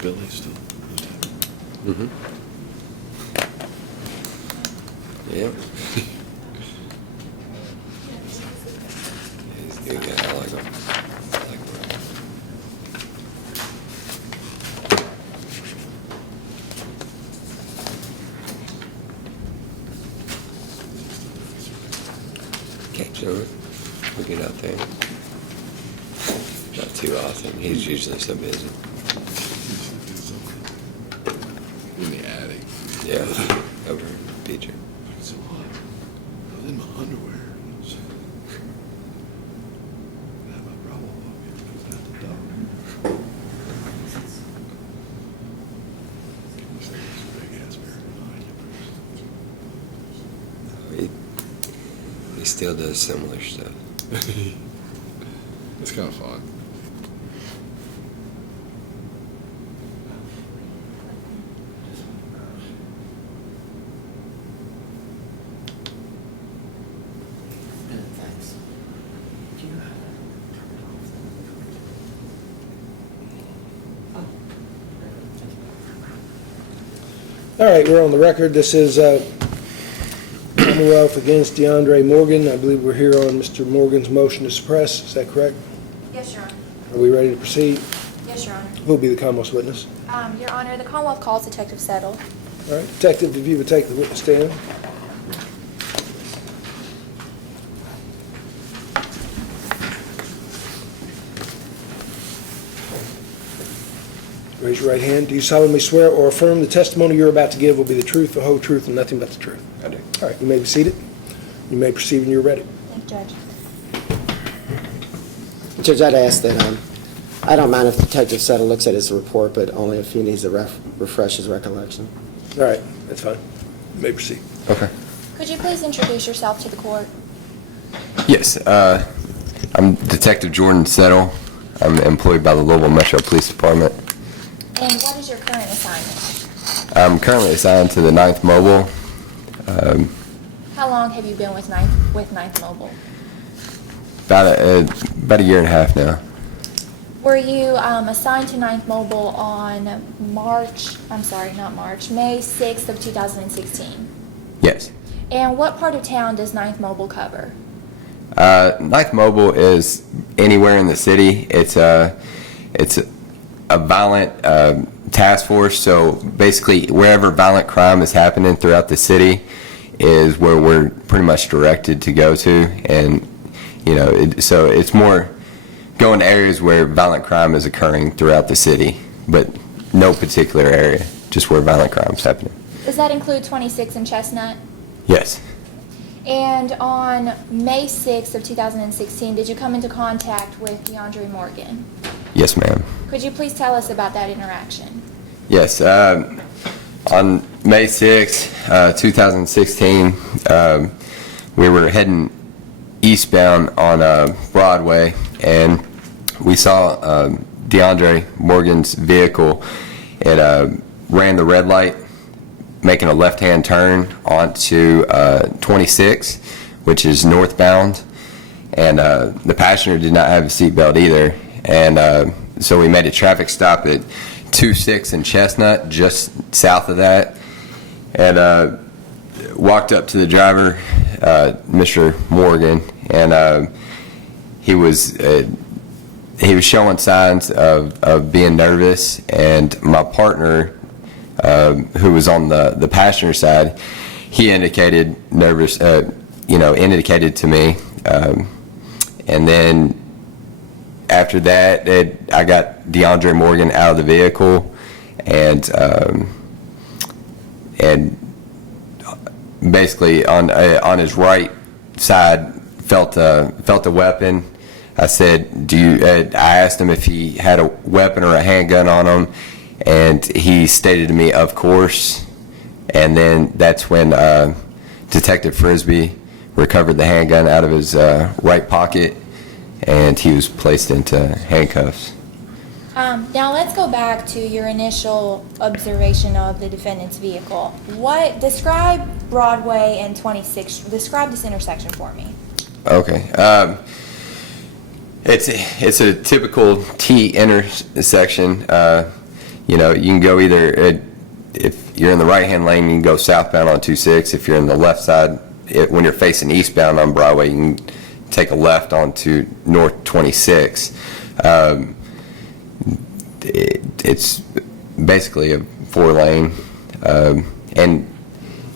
Billy still? Mm-hmm. Yep. He's a good guy. I like him. I like him. Catch him. We'll get out there. Not too often. He's usually so busy. In the attic. Yeah. Over feature. So what? I was in my underwear. I have a problem because I got the dog. This big ass bear behind He still does similar stuff. you. It's kind of fun. All right, we're on the record. This is Commonwealth against DeAndre Morgan. I believe we're here on Mr. Morgan's motion to suppress. Is that correct? Yes, Your Honor. Are we ready to proceed? Yes, Your Honor. Who will be the Commonwealth's witness? Your Honor, the Commonwealth calls Detective Settle. All right, Detective, if you would take the witness stand. Raise your right hand. Do you solemnly swear or affirm the testimony you're about to give will be the truth, the whole truth, and nothing but the truth? I do. All right, you may be seated. You may proceed when you're ready. Thank you, Judge. Judge, I'd ask that I don't mind if Detective Settle looks at his report, but only if he needs to refresh his recollection. All right, that's fine. You may proceed. Okay. Could you please introduce yourself to the court? Yes. I'm Detective Jordan Settle. I'm employed by the Louisville Metro Police Department. And what is your current assignment? I'm currently assigned to the 9th Mobile. How long have you been with Ninth Mobile? About a year and a half now. Were you assigned to Ninth Mobile on May 6th of 2016? Yes. And what part of town does Ninth Mobile cover? 9th Mobile is anywhere in the city. It's a violent task force, so basically wherever violent crime is happening throughout the city is where we're pretty much directed to go to, and so it's more going to areas where violent crime is occurring throughout the city, but no particular area, just where violent crime is happening. Does that include 26 and Chestnut? Yes. And on May 6th of 2016, did you come into contact with DeAndre Morgan? Yes, ma'am. Could you please tell us about that interaction? Yes. On May 6th, 2016, we were heading eastbound on Broadway, and we saw DeAndre Morgan's vehicle. It ran the red light, making a left-hand turn onto 26, which is northbound, and the passenger did not have a seatbelt either, and so we made a traffic stop at 26 and Chestnut, just south of that, and walked up to the driver, Mr. Morgan, and he was showing signs of being nervous, and my partner, who was on the passenger side, he indicated nervous, indicated to me, and then after that, I got DeAndre Morgan out of the vehicle, and basically on his right side felt a weapon. I said, I asked him if he had a weapon or a handgun on him, and he stated to me, of course. And then that's when Detective Frisbee recovered the handgun out of his right pocket, and he was placed into handcuffs. Now let's go back to your initial observation of the defendant's vehicle. Describe Broadway and 26, describe this intersection for me. Okay. It's a typical T intersection. you know, you can go either, if you're in the right-hand lane, you can go southbound on 26. If you're in the left side, when you're facing eastbound on Broadway, you can take a left onto North 26. It's basically a 4-lane, and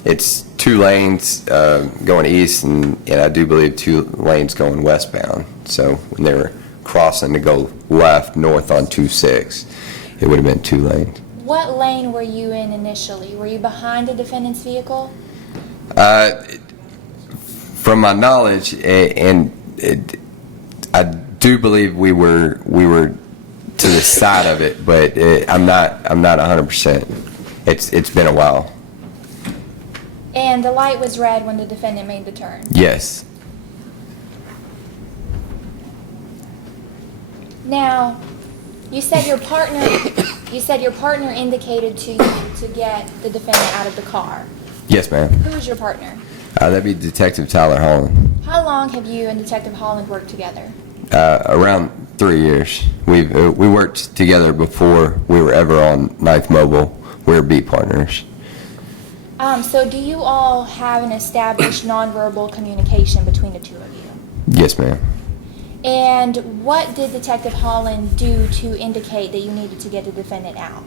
it's 2 lanes going east, and I do believe 2 lanes going westbound. So when they were crossing to go left north on 26, it would have been 2 lanes. What lane were you in initially? Were you behind the defendant's vehicle? From my knowledge, I do believe we were to the side of it, but I'm not 100%. It's been a while. And the light was red when the defendant made the turn? Yes. Now, you said your partner indicated to you to get the defendant out of the car. Yes, ma'am. Who was your partner? That'd be Detective Tyler Holland. How long have you and Detective Holland worked together? Around 3 years. We worked together before we were ever on 9th Mobile. We were beat partners. So do you all have an established nonverbal communication between the two of you? Yes, ma'am. And what did Detective Holland do to indicate that you needed to get the defendant out?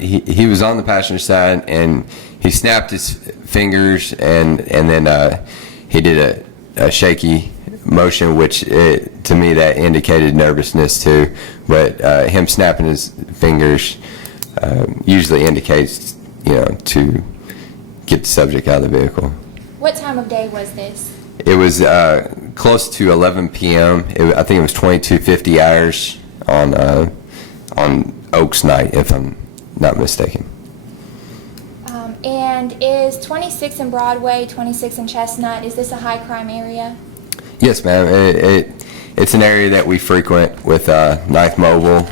He was on the passenger side, and he snapped his fingers, and then he did a shaky motion, which to me that indicated nervousness too. But him snapping his fingers usually indicates, to get the subject out of the vehicle. What time of day was this? It was close to 11 p.m. I think it was 22:50 hours on Oaks night, if I'm not mistaken. And is 26 in Broadway, 26 in Chestnut, is this a high crime area? Yes, ma'am. It's an area that we frequent with 9th Mobile.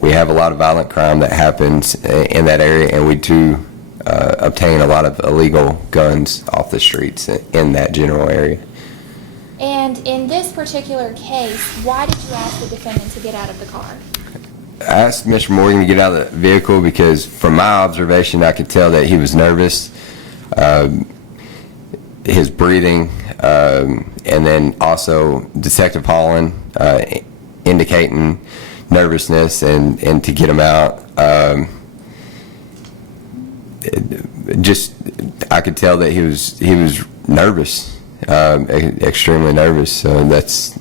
We have a lot of violent crime that happens in that area, and we do obtain a lot of illegal guns off the streets in that general area. And in this particular case, why did you ask the defendant to get out of the car? I asked Mr. Morgan to get out of the vehicle because from my observation I could tell that he was nervous, his breathing, and then also Detective Holland indicating nervousness and to get him out. I could tell that he was nervous, extremely nervous. So that's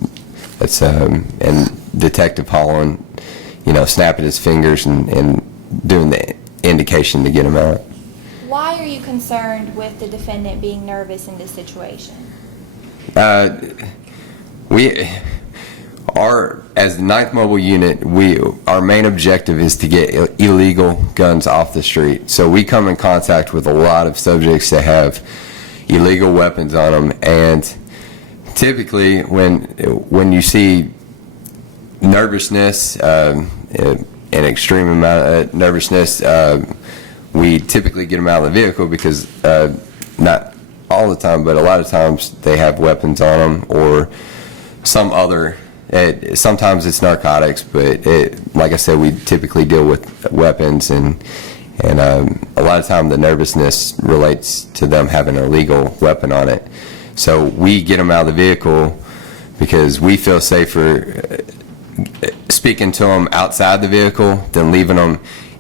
and Detective Holland, snapping his fingers and doing the indication to get him out. Why are you concerned with the defendant being nervous in this situation? As the 9th Mobile Unit, our main objective is to get illegal guns off the street. So we come in contact with a lot of subjects that have illegal weapons on them, and typically when you see nervousness, an extreme amount of nervousness, we typically get them out of the vehicle because not all the time, but a lot of times they have weapons on them or some other. Sometimes it's narcotics, but like I said, we typically deal with weapons, and a lot of time the nervousness relates to them having an illegal weapon on it. So we get them out of the vehicle because we feel safer speaking to them outside the vehicle than leaving them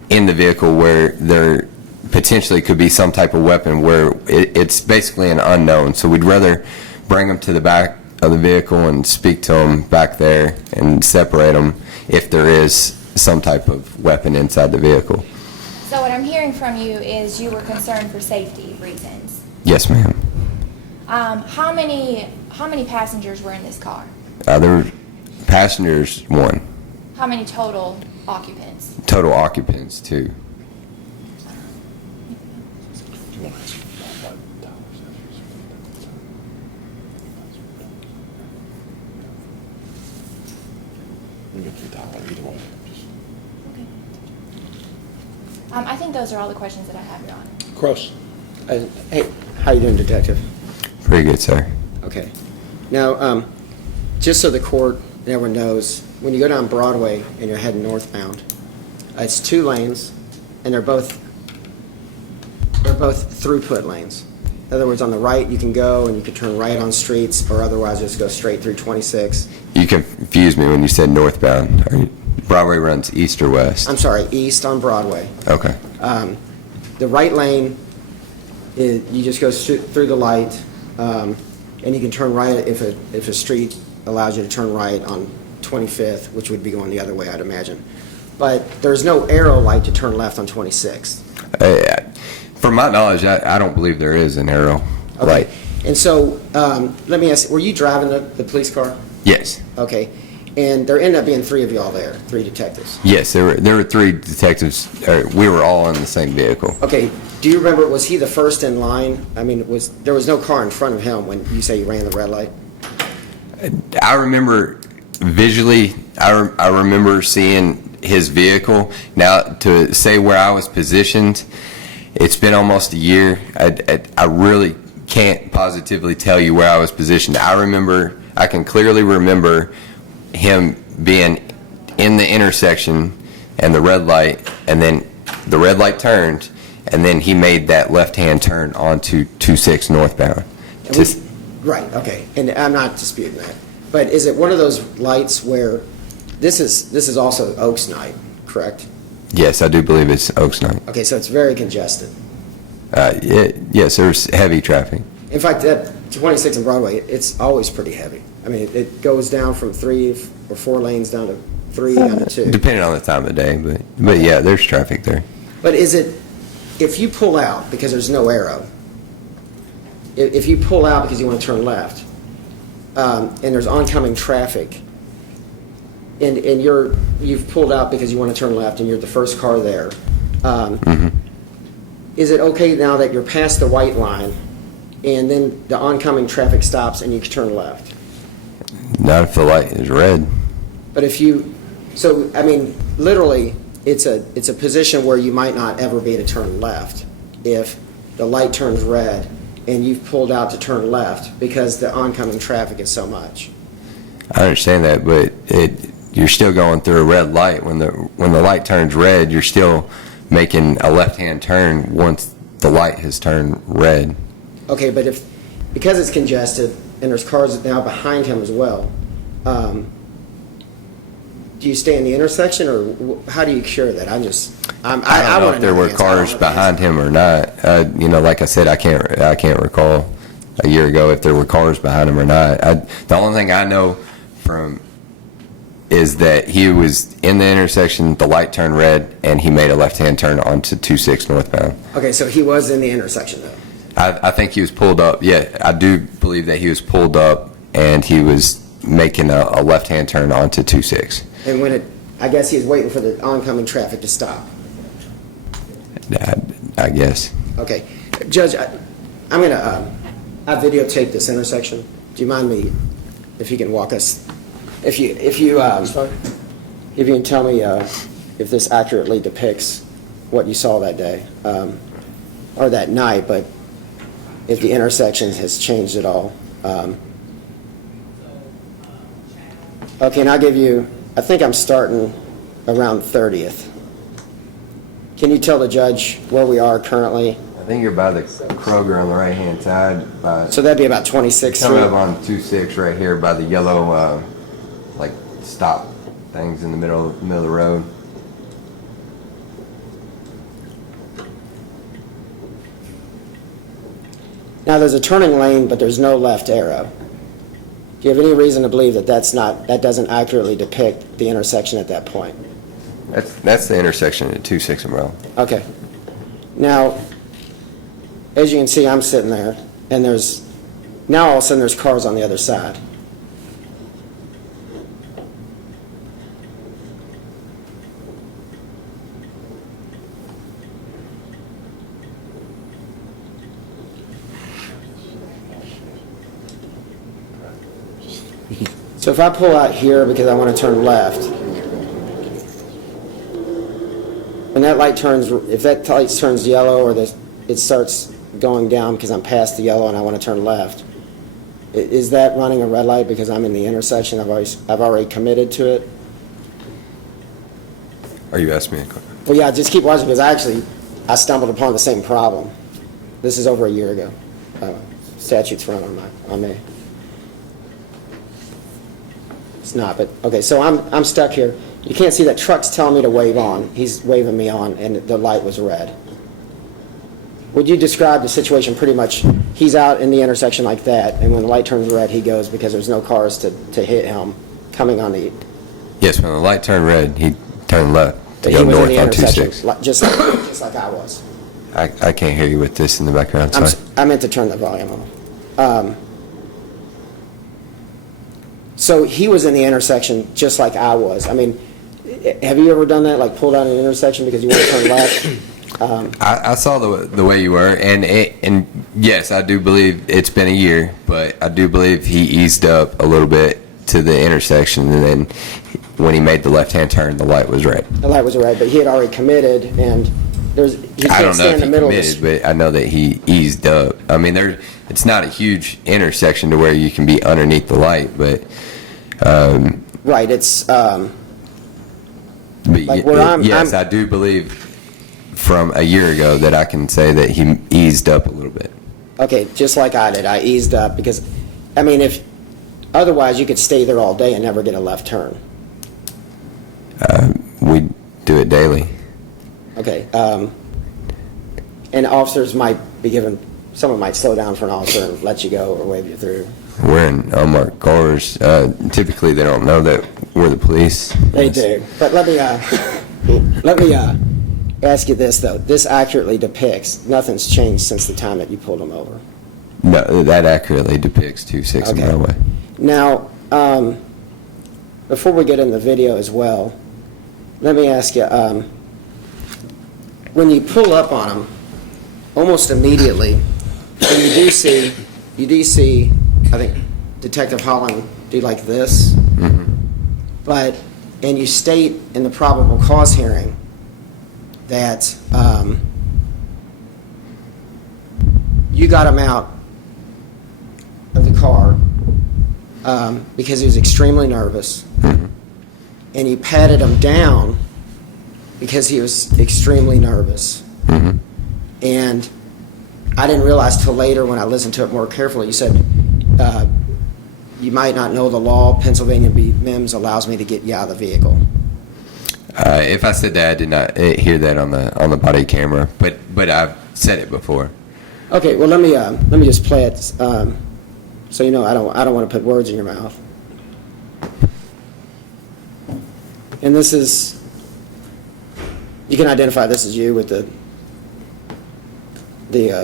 in the vehicle where there potentially could be some type of weapon where it's basically an unknown. So we'd rather bring them to the back of the vehicle and speak to them back there and separate them if there is some type of weapon inside the vehicle. So what I'm hearing from you is you were concerned for safety reasons. Yes, ma'am. How many passengers were in this car? There were passengers 1. How many total occupants? Total occupants 2. I think those are all the questions that I have, Your Honor. Cross. Hey, how you doing, Detective? Pretty good, sir. Okay. Now, just so the court and everyone knows, when you go down Broadway and you're heading northbound, it's 2 lanes, and they're both throughput lanes. In other words, on the right, you can go and you can turn right on streets, or otherwise just go straight through 26. You confused me when you said northbound. Broadway runs east or west? I'm sorry, east on Broadway. Okay. The right lane, you just go through the light, and you can turn right if a street allows you to turn right on 25th, which would be going the other way, I'd imagine. But there's no arrow light to turn left on 26th. From my knowledge, I don't believe there is an arrow light. And so, let me ask, were you driving the police car? Yes. Okay. And there ended up being 3 of y'all there, 3 detectives. Yes, there were 3 detectives. We were all in the same vehicle. Okay. Do you remember, was he the first in line? I mean, there was no car in front of him when you say you ran the red light? I remember visually, I remember seeing his vehicle. Now, to say where I was positioned, it's been almost a year. I really can't positively tell you where I was positioned. I can clearly remember him being in the intersection and the red light, and then the red light turned, and then he made that left-hand turn onto 26 northbound. Right, okay. And I'm not disputing that. But is it one of those lights where, this is also Oaks night, correct? Yes, I do believe it's Oaks night. Okay, so it's very congested. Yes, there's heavy traffic. In fact, at 26 and Broadway, it's always pretty heavy. I mean, it goes down from 3 or 4 lanes down to 3, down to 2. Depending on the time of day, but yeah, there's traffic there. But is it, if you pull out because there's no arrow, if you pull out because you want to turn left, and there's oncoming traffic, and you've pulled out because you want to turn left and you're the first car there, is it okay now that you're past the white line and then the oncoming traffic stops and you can turn left? Not if the light is red. But so I mean, literally, it's a position where you might not ever be able to turn left if the light turns red and you've pulled out to turn left because the oncoming traffic is so much. I understand that, but you're still going through a red light. When the light turns red, you're still making a left-hand turn once the light has turned red. Okay, but because it's congested and there's cars now behind him as well, do you stay in the intersection, or how do you cure that? I don't know if there were cars behind him or not. Like I said, I can't recall a year ago if there were cars behind him or not. The only thing I know from is that he was in the intersection, the light turned red, and he made a left-hand turn onto 26 northbound. Okay, so he was in the intersection, though. I think he was pulled up. Yeah, I do believe that he was pulled up, and he was making a left-hand turn onto 26. And I guess he was waiting for the oncoming traffic to stop. I guess. Okay. Judge, I videotaped this intersection. Do you mind me, if you can walk us, if you can tell me if this accurately depicts what you saw that day, or that night, but if the intersection has changed at all. Okay, and I'll give you, I think I'm starting around 30th. Can you tell the judge where we are currently? I think you're by the Kroger on the right-hand side. So that'd be about 26th Street? Coming up on 26 right here by the yellow, stop things in the middle of the road. Now, there's a turning lane, but there's no left arrow. Do you have any reason to believe that that doesn't accurately depict the intersection at that point? That's the intersection at 26 and Row. Okay. Now, as you can see, I'm sitting there, and now all of a sudden there's cars on the other side. So if I pull out here because I want to turn left, when that light turns, if that light turns yellow or it starts going down because I'm past the yellow and I want to turn left, is that running a red light because I'm in the intersection? I've already committed to it? Are you asking me a question? Well, yeah, just keep watching because I stumbled upon the same problem. This is over a year ago. Statute's run on me. It's not, but okay. So I'm stuck here. You can't see that truck's telling me to wave on. He's waving me on, and the light was red. Would you describe the situation pretty much? He's out in the intersection like that, and when the light turns red, he goes because there's no cars to hit him coming on the. Yes, when the light turned red, he turned left to He go was in north the on intersection, 26. just like I was. I can't hear you with this in the background. Sorry. I meant to turn the volume off. So he was in the intersection just like I was. I mean, have you ever done that, like pulled out an intersection because you want to turn left? I saw the way you were, and yes, I do believe it's been a year, but I do believe he eased up a little bit to the intersection, and then when he made the left-hand turn, the light was red. The light was red, but he had already committed, and he I can't don't know stand if in he the middle committed, but I know that he eased up. I mean, it's not a huge intersection to where you can be underneath the light, but right. It's but like where yes, I do believe from a year ago that I can say that he eased up a little bit. okay, just like I did. I eased up because, I mean, if otherwise you could stay there all day and never get a left turn. We do it daily. Okay. And officers might be given, someone might slow down for an officer and let you go or wave you through. We're in unmarked cars. Typically, they don't know that we're the police. They do. But let me ask you this, though. This accurately depicts, nothing's changed since the time that you pulled them over. No, that accurately depicts 26 Okay. mile away. Now, before we get in the video as well, let me ask you, when you pull up on them, almost immediately, and you do see, I think, Detective Holland do like this, but, and you state in the probable cause hearing that you got him out of the car because he was extremely nervous, and you patted him down because he was extremely nervous. And I didn't realize till later when I listened to it more carefully, you said, you might not know the law, Pennsylvania v. Mims allows me to get you out of the vehicle. If I said that, I did not hear that on the body camera, but I've said it before. Okay, well let me just play it so you know I don't want to put words in your mouth. And this is, you can identify this as you with the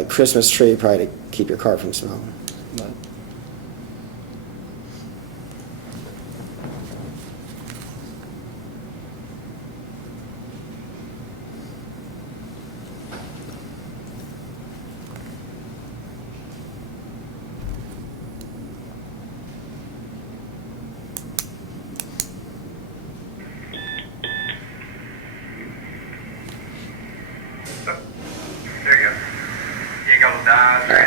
Christmas tree, probably to keep your car from smelling. But.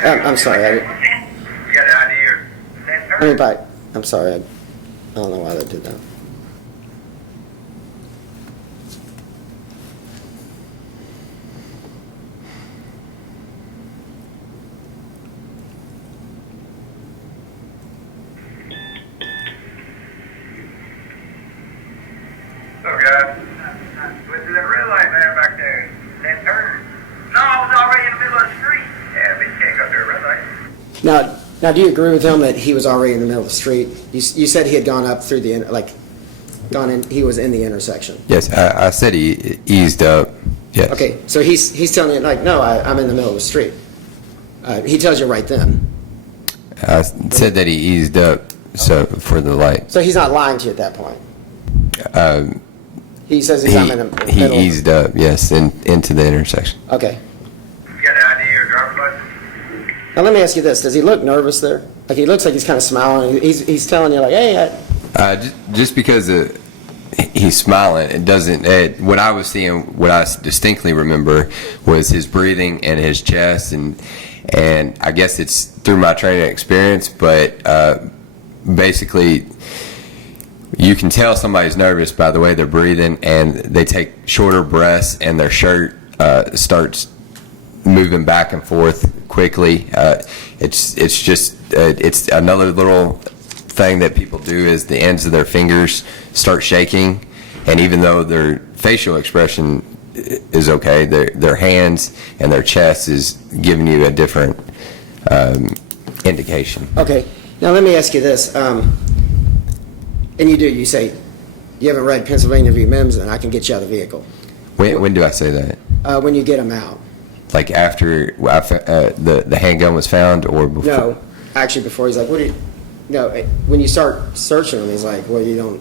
I'm sorry. You got an idea? Let me back. I'm sorry. I don't know why they did that. So, guys, went to that red light man back there. That turn. No, I was already in the middle of the street. Yeah, but you can't go through a red light. Now, do you agree with him that he was already in the middle of the street? You said he had gone up through the gone in. He was in the intersection. Yes, I said he eased up. Yes. Okay, so he's telling you no, I'm in the middle of the street. He tells you right then. I said that he eased up for the light. So he's not lying to you at that point. He says I'm in the middle. He eased up, yes, into the intersection. Okay. You got an idea, driver's license? Now let me ask you this: does he look nervous there? Like he looks like he's kind of smiling. He's telling you hey. Just because he's smiling, it doesn't. What I was seeing, what I distinctly remember, was his breathing and his chest, and I guess it's through my training experience, but basically, You can tell somebody's nervous by the way they're breathing, and they take shorter breaths, and their shirt starts moving back and forth quickly. It's another little thing that people do is the ends of their fingers start shaking, and even though their facial expression is okay, their hands and their chest is giving you a different indication. Okay, now let me ask you this. And you say, you haven't read Pennsylvania v. Mims, and I can get you out of the vehicle. When do I say that? When you get them out. Like after the handgun was found, or before? No, actually before. He's like, when you start searching him, he's like, well, you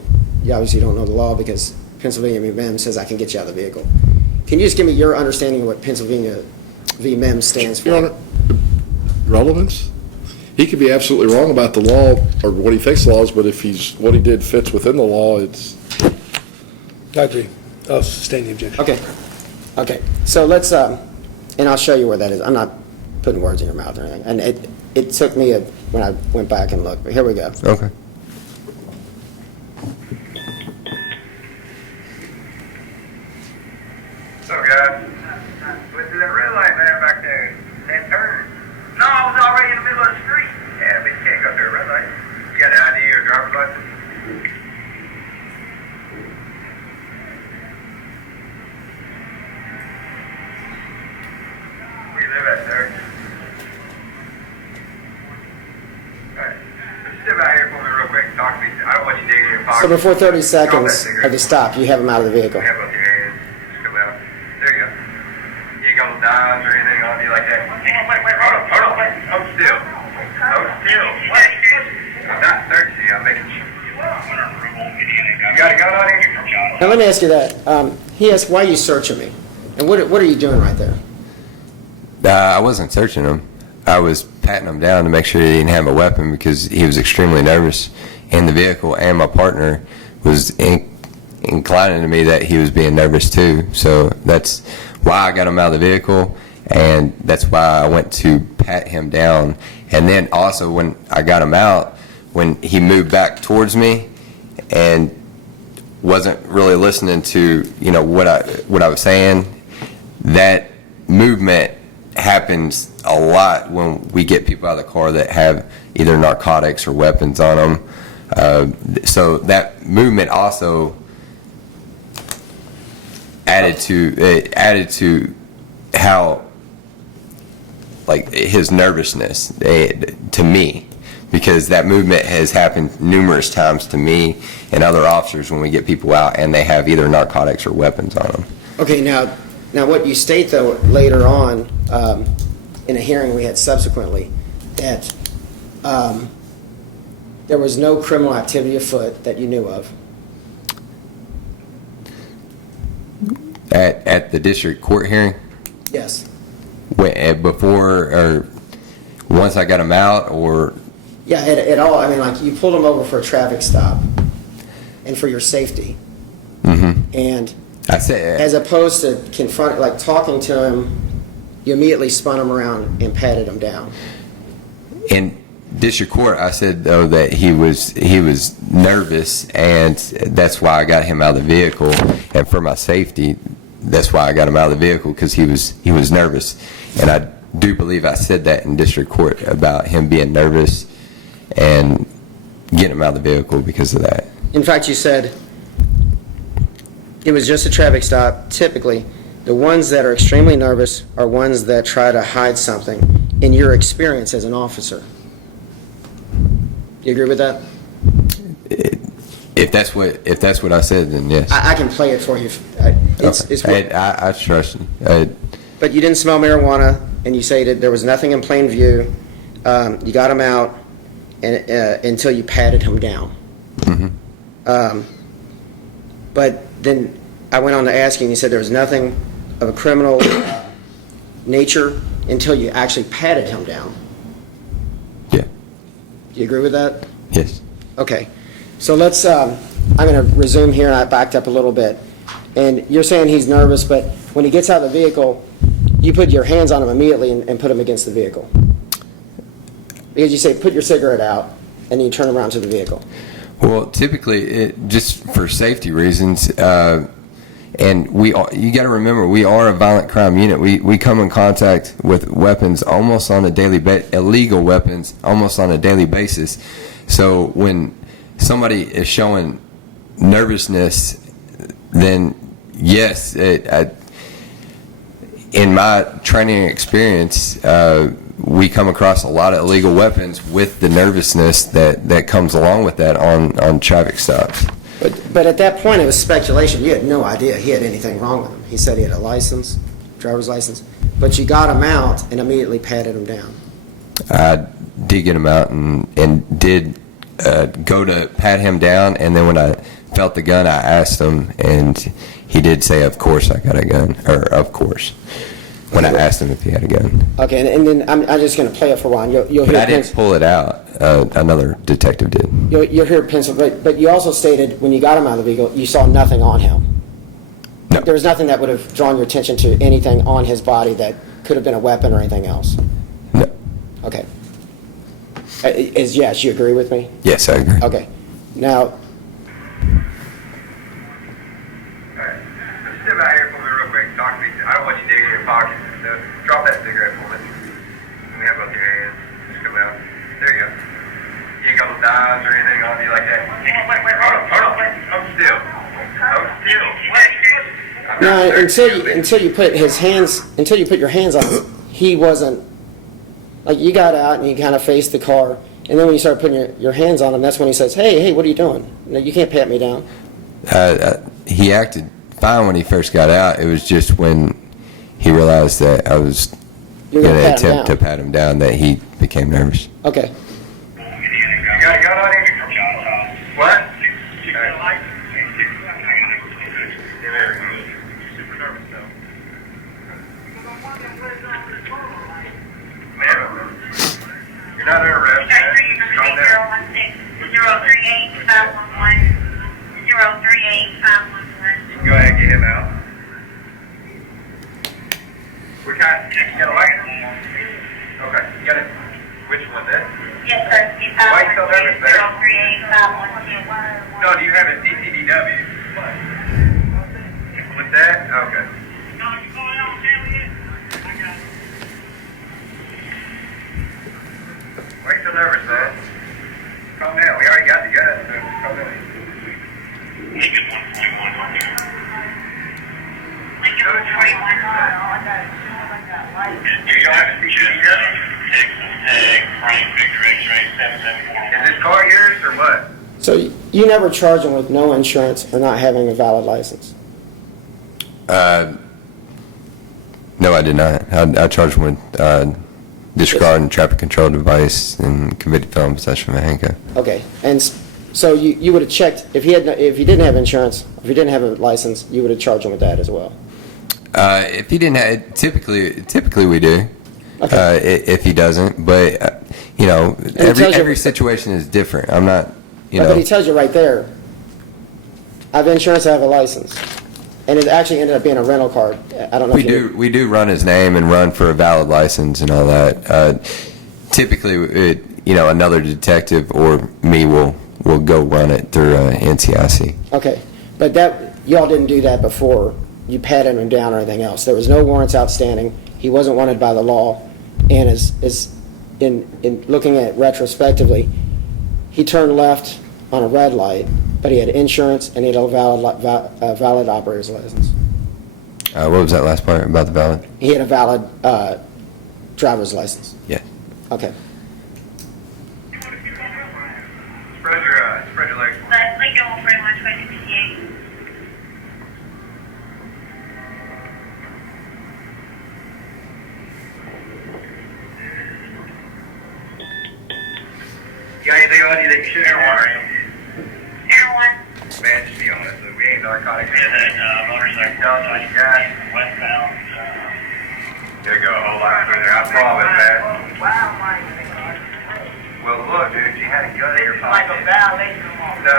obviously don't know the law because Pennsylvania v. Mims says I can get you out of the vehicle. Can you just give me your understanding of what Pennsylvania v. Mims stands for? Your Honor, relevance? He could be absolutely wrong about the law or what he thinks the law is, but if what he did fits within the law, it's... I agree. I'll sustain the objection. Okay. So let's, and I'll show you where that is. I'm not putting words in your mouth or anything. And it took me when I went back and looked, but here we go. Okay. So, guys, went through that red light man back there. That turn. No, I was already in the middle of the street. Yeah, but you can't go through a red light. You got an ID or a driver's license? Where you live at, sir? Alright. Step out here for me real quick and talk to me. I don't want you digging in your pocket. So before 30 Drop that seconds cigarette. of the stop, you have him out of the vehicle. Have both your hands. Just come out. There you go. You ain't got no dimes or anything on you like that. Wait, hold on. Hold still. I'm not searching you. I'm making sure. You got a gun on you? Now let me ask you that. He asked, why are you searching me? And what are you doing right there? I wasn't searching him. I was patting him down to make sure he didn't have a weapon because he was extremely nervous in the vehicle, and my partner was inclining to me that he was being nervous too. So that's why I got him out of the vehicle, and that's why I went to pat him down. And then also when I got him out, when he moved back towards me and wasn't really listening to what I was saying, that movement happens a lot when we get people out of the car that have either narcotics or weapons on them. So that movement also added to how, like, his nervousness to me, because that movement has happened numerous times to me and other officers when we get people out and they have either narcotics or weapons on them. Okay, now what you state, though, later on in a hearing we had subsequently, that there was no criminal activity afoot that you knew of. At the district court hearing? Yes. Before or once I got him out, or? Yeah, at all. I mean, like, you pulled him over for a traffic stop and for your safety. Mm-hmm. And I said, as opposed to talking to him, you immediately spun him around and patted him down. in district court, I said though that he was nervous, and that's why I got him out of the vehicle, and for my safety, that's why I got him out of the vehicle, because he was nervous, and I do believe I said that in district court about him being nervous and getting him out of the vehicle because of that. In fact, you said it was just a traffic stop. Typically, the ones that are extremely nervous are ones that try to hide something, in your experience as an officer. You agree with that? If that's what I said, then yes. I can play it for you. I trust you. But you didn't smell marijuana, and you say that there was nothing in plain view. You got him out and until you patted him down. Mm-hmm. But then I went on to ask you, and you said there was nothing of a criminal nature until you actually patted him down. Yeah. Do you agree with that? Yes. Okay. So let's, I'm going to resume here, and I backed up a little bit. And you're saying he's nervous, but when he gets out of the vehicle, you put your hands on him immediately and put him against the vehicle. Because you say, put your cigarette out, and then you turn around to the vehicle. Well, typically, just for safety reasons, and you got to remember, we are a violent crime unit. We come in contact with weapons almost on a daily illegal weapons almost on a daily basis. So when somebody is showing nervousness, then yes, in my training experience, we come across a lot of illegal weapons with the nervousness that comes along with that on traffic stops. But at that point, it was speculation. You had no idea he had anything wrong with him. He said he had a license, driver's license, but you got him out and immediately patted him down. I did get him out and did go to pat him down, and then when I felt the gun, I asked him, and he did say, "Of course I got a gun," or "Of course," when I asked him if he had a gun. Okay, and then I'm just going to play it for a while. You'll But hear I didn't pull it out. Another detective did. You'll hear pencil, but you also stated when you got him out of the vehicle, you saw nothing on him. No. There was nothing that would have drawn your attention to anything on his body that could have been a weapon or anything else. No. Okay. Yes, you agree with me? Yes, I agree. Okay. Now, Alright, step out here for me real quick and talk to me. I don't want you digging in your pockets and stuff. Drop that cigarette for me. Let me have both your hands. Just come out. There you go. You ain't got no dimes or anything on you like that. Wait, hold on. Hold still. Hold still. no, until you put your hands on him, he wasn't, like, you got out and you kind of faced the car, and then when you start putting your hands on him, that's when he says, hey, what are you doing? No, you can't pat me down. He acted fine when he first got out. It was just when he realized that I was You're going gonna to pat him attempt to down. pat him down that he became nervous. Okay. You got a gun on you? What? Super nervous though. You're not under arrest, man. Calm down. 038-511. You can go ahead and get him out. You got a license? Okay, you got it. Which one, then? Yes, sir. Why you so nervous there? 038-512. No, do you have a DTDW? With that? Okay. Why you so nervous, man? Calm down. We already got the gun, so calm down. Lincoln 141. You don't have a DTDW? Is this car yours or what? So you never charge him with no insurance or not having a valid license? No, I did not. I charged him with disregarding traffic control device and convicted felon possession of a handcuff. Okay. And so you would have checked, if he didn't have insurance, if he didn't have a license, you would have charged him with that as well? If he didn't have, typically we do. Okay. If he doesn't, but every situation is different. I'm not, But he tells you right there, I have insurance, I have a license. And it actually ended up being a rental card. I don't know if you We do run his name and run for a valid license and all that. Typically, another detective or me will go run it through NCIC. Okay. But y'all didn't do that before you patted him down or anything else. There was no warrants outstanding. He wasn't wanted by the law. And in looking at it retrospectively, he turned left on a red light, but he had insurance and he had a valid operator's license. What was that last part about the valid? He had a valid driver's license. Yeah. Okay. Spread your legs. Lincoln 141, 2058. You got anything on you that you shouldn't have? Everyone. Man, just be honest. We ain't narcotics. Motorcycle. Tell us what you got. Westbound. Gotta go a whole lot further. I promise, man. Well, look, dude, you had a gun in your pocket. No,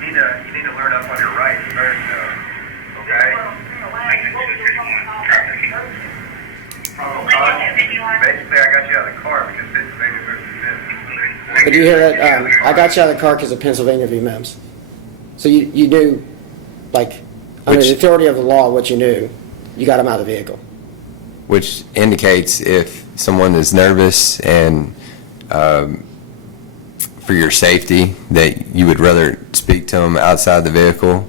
you need to learn up on your rights first, though. Okay? Probable cause. Basically, I got you out of the car because this baby versus this. But you hear that, I got you out of the car because of Pennsylvania v. Mims. So you knew, like, under the authority of the law, what you knew, you got him out of the vehicle. Which indicates if someone is nervous and for your safety, that you would rather speak to them outside the vehicle.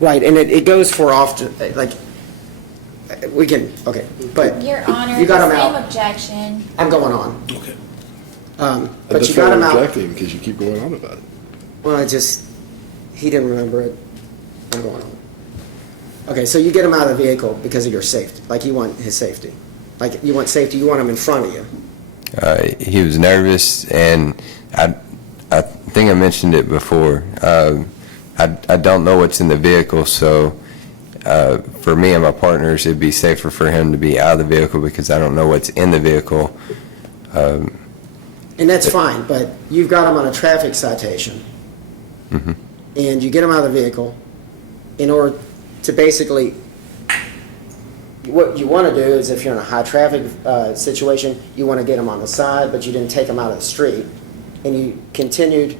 Right, and it goes for often, like, we can, okay, but Your Honor, you got the him same out. objection. I'm going on. Okay. But That's you got why him I'm out. objecting, because you keep going on about it. Well, he didn't remember it. I'm going on. Okay, so you get him out of the vehicle because of your safety, like you want his safety. Like you want safety, you want him in front of you. He was nervous, and I think I mentioned it before. I don't know what's in the vehicle, so for me and my partners, it'd be safer for him to be out of the vehicle because I don't know what's in the vehicle. And that's fine, but you've got him on a traffic citation. Mhm. And you get him out of the vehicle in order to basically, what you want to do is if you're in a high traffic situation, you want to get him on the side, but you didn't take him out of the street. And you continued,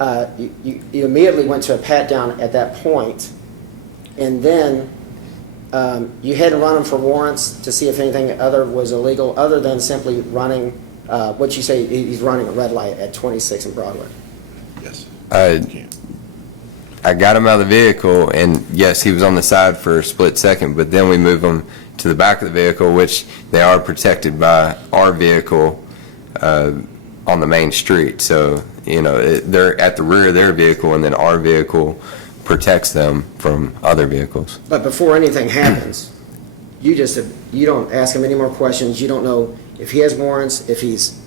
you immediately went to a pat down at that point, and then you had to run him for warrants to see if anything other was illegal, other than simply running, what you say, he's running a red light at 26 and Broadway. Yes. I got him out of the vehicle, and yes, he was on the side for a split second, but then we move him to the back of the vehicle, which they are protected by our vehicle on the main street. So, they're at the rear of their vehicle, and then our vehicle protects them from other vehicles. But before anything happens, you don't ask him any more questions. You don't know if he has warrants, if he's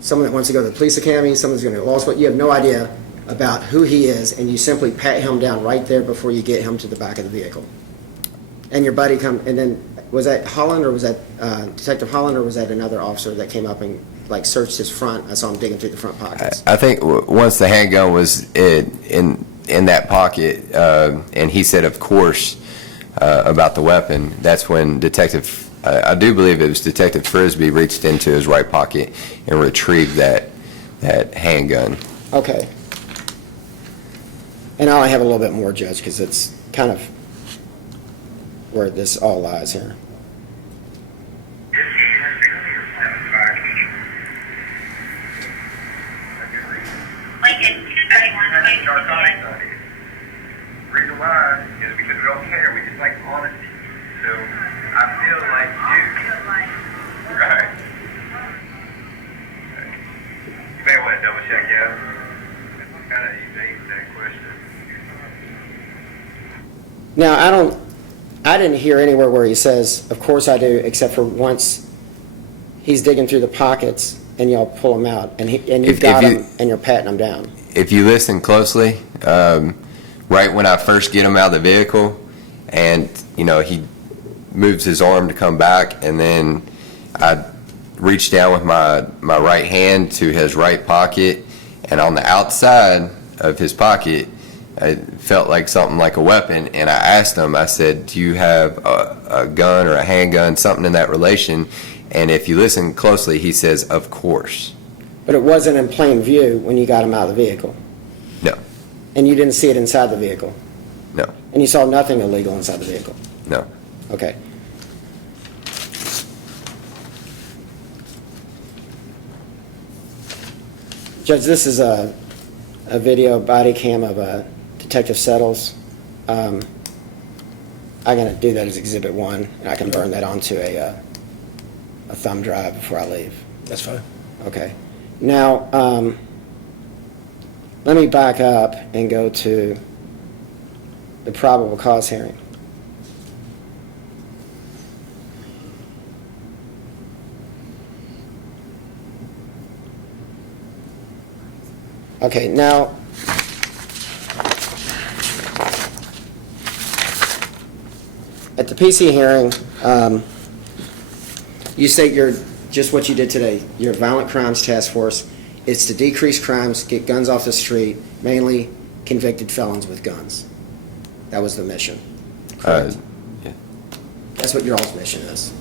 someone that wants to go to the police academy, someone's going to law school. You have no idea about who he is, and you simply pat him down right there before you get him to the back of the vehicle. And your buddy and then, was that Holland, or was that Detective Holland, or was that another officer that came up and searched his front? I saw him digging through the front pockets. I think once the handgun was in that pocket, and he said, of course, about the weapon, that's when I do believe it was Detective Frisbee reached into his right pocket and retrieved that handgun. Okay. And I only have a little bit more, Judge, because it's kind of where this all lies here. Reason why is because we don't care. We just like honesty. So I feel like you. Right. You may want to double check out. Kind of evade that question. Now, I didn't hear anywhere where he says, of course I do, except for once he's digging through the pockets and y'all pull him out, and you've got him and you're patting him down. If you listen closely, right when I first get him out of the vehicle, and he moves his arm to come back, and then I reach down with my right hand to his right pocket, and on the outside of his pocket, it felt like something like a weapon, and I asked him, I said, do you have a gun or a handgun, something in that relation? And if you listen closely, he says, of course. But it wasn't in plain view when you got him out of the vehicle. No. And you didn't see it inside the vehicle. No. And you saw nothing illegal inside the vehicle. No. Okay. Judge, this is a video body cam of Detective Settles. I'm going to do that as Exhibit 1, and I can burn that onto a thumb drive before I leave. That's fine. Okay. Now, let me back up and go to the probable cause hearing. Okay, now, at the PC hearing, you state just what you did today, your violent crimes task force. It's to decrease crimes, get guns off the street, mainly convicted felons with guns. That was the mission. Correct? Yeah. That's what your all's mission is.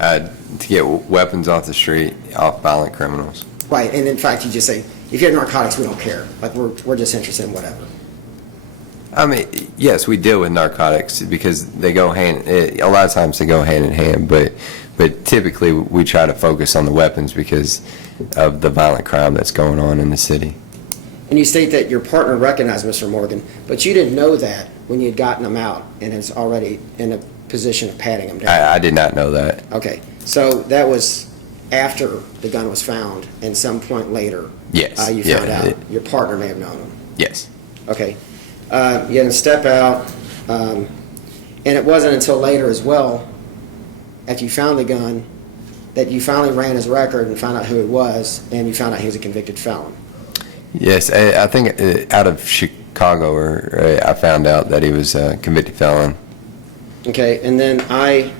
To get weapons off the street, off violent criminals. Right, and in fact, you just say, if you have narcotics, we don't care. Like, we're just interested in whatever. I mean, yes, we deal with narcotics because they go a lot of times they go hand in hand, but typically we try to focus on the weapons because of the violent crime that's going on in the city. And you state that your partner recognized Mr. Morgan, but you didn't know that when you had gotten him out and is already in a position of patting him down. I did not know that. Okay, so that was after the gun was found, and some point later, Yes. you found out. Your partner may have known him. Yes. Okay. You had him step out, and it wasn't until later as well, after you found the gun, that you finally ran his record and found out who it was, and you found out he was a convicted felon. Yes, I think out of Chicago, I found out that he was a convicted felon. Okay, and then I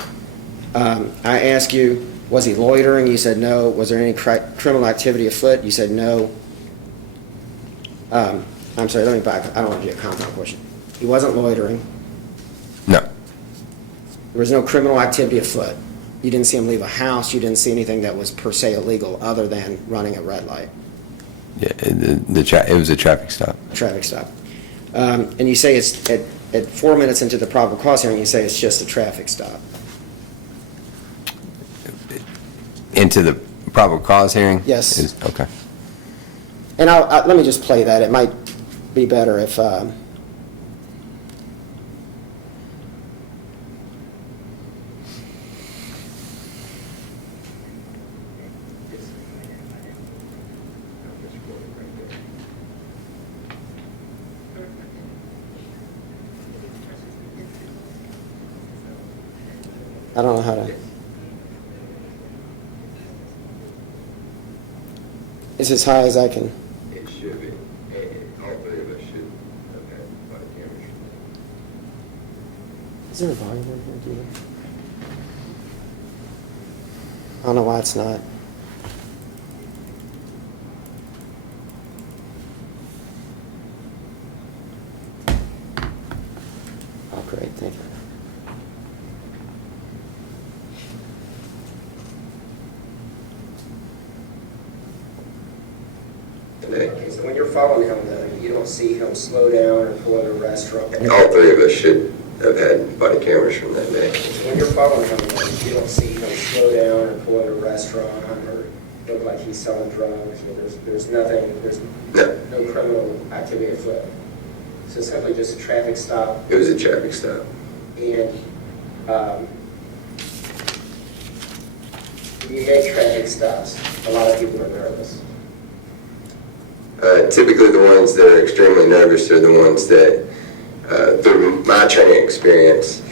asked you, was he loitering? You said no. Was there any criminal activity afoot? You said no. I'm sorry, let me back. I don't want to do a compound question. He wasn't loitering. No. There was no criminal activity afoot. You didn't see him leave a house. You didn't see anything that was per se illegal other than running a red light. Yeah, it was a traffic stop. Traffic stop. And you say it's at 4 minutes into the probable cause hearing, you say it's just a traffic stop. Into the probable cause hearing? Yes. Okay. And let me just play that. It might be better if... I don't know how to... It's as high as I can. It should be. All three of us should have had body cameras. Is there a volume in here, do you know? I don't know why it's not. Oh, great, thank you. Okay, so when you're following him, though, you don't see him slow down or pull into a restaurant? All three of us should have had body cameras from that day. So when you're following him, though, you don't see him slow down or pull into a restaurant or look like he's selling drugs, or there's nothing, there's no criminal activity afoot. So it's simply just a traffic stop. It was a traffic stop. And when you make traffic stops, a lot of people are nervous. Typically the ones that are extremely nervous are the ones that, through my training experience,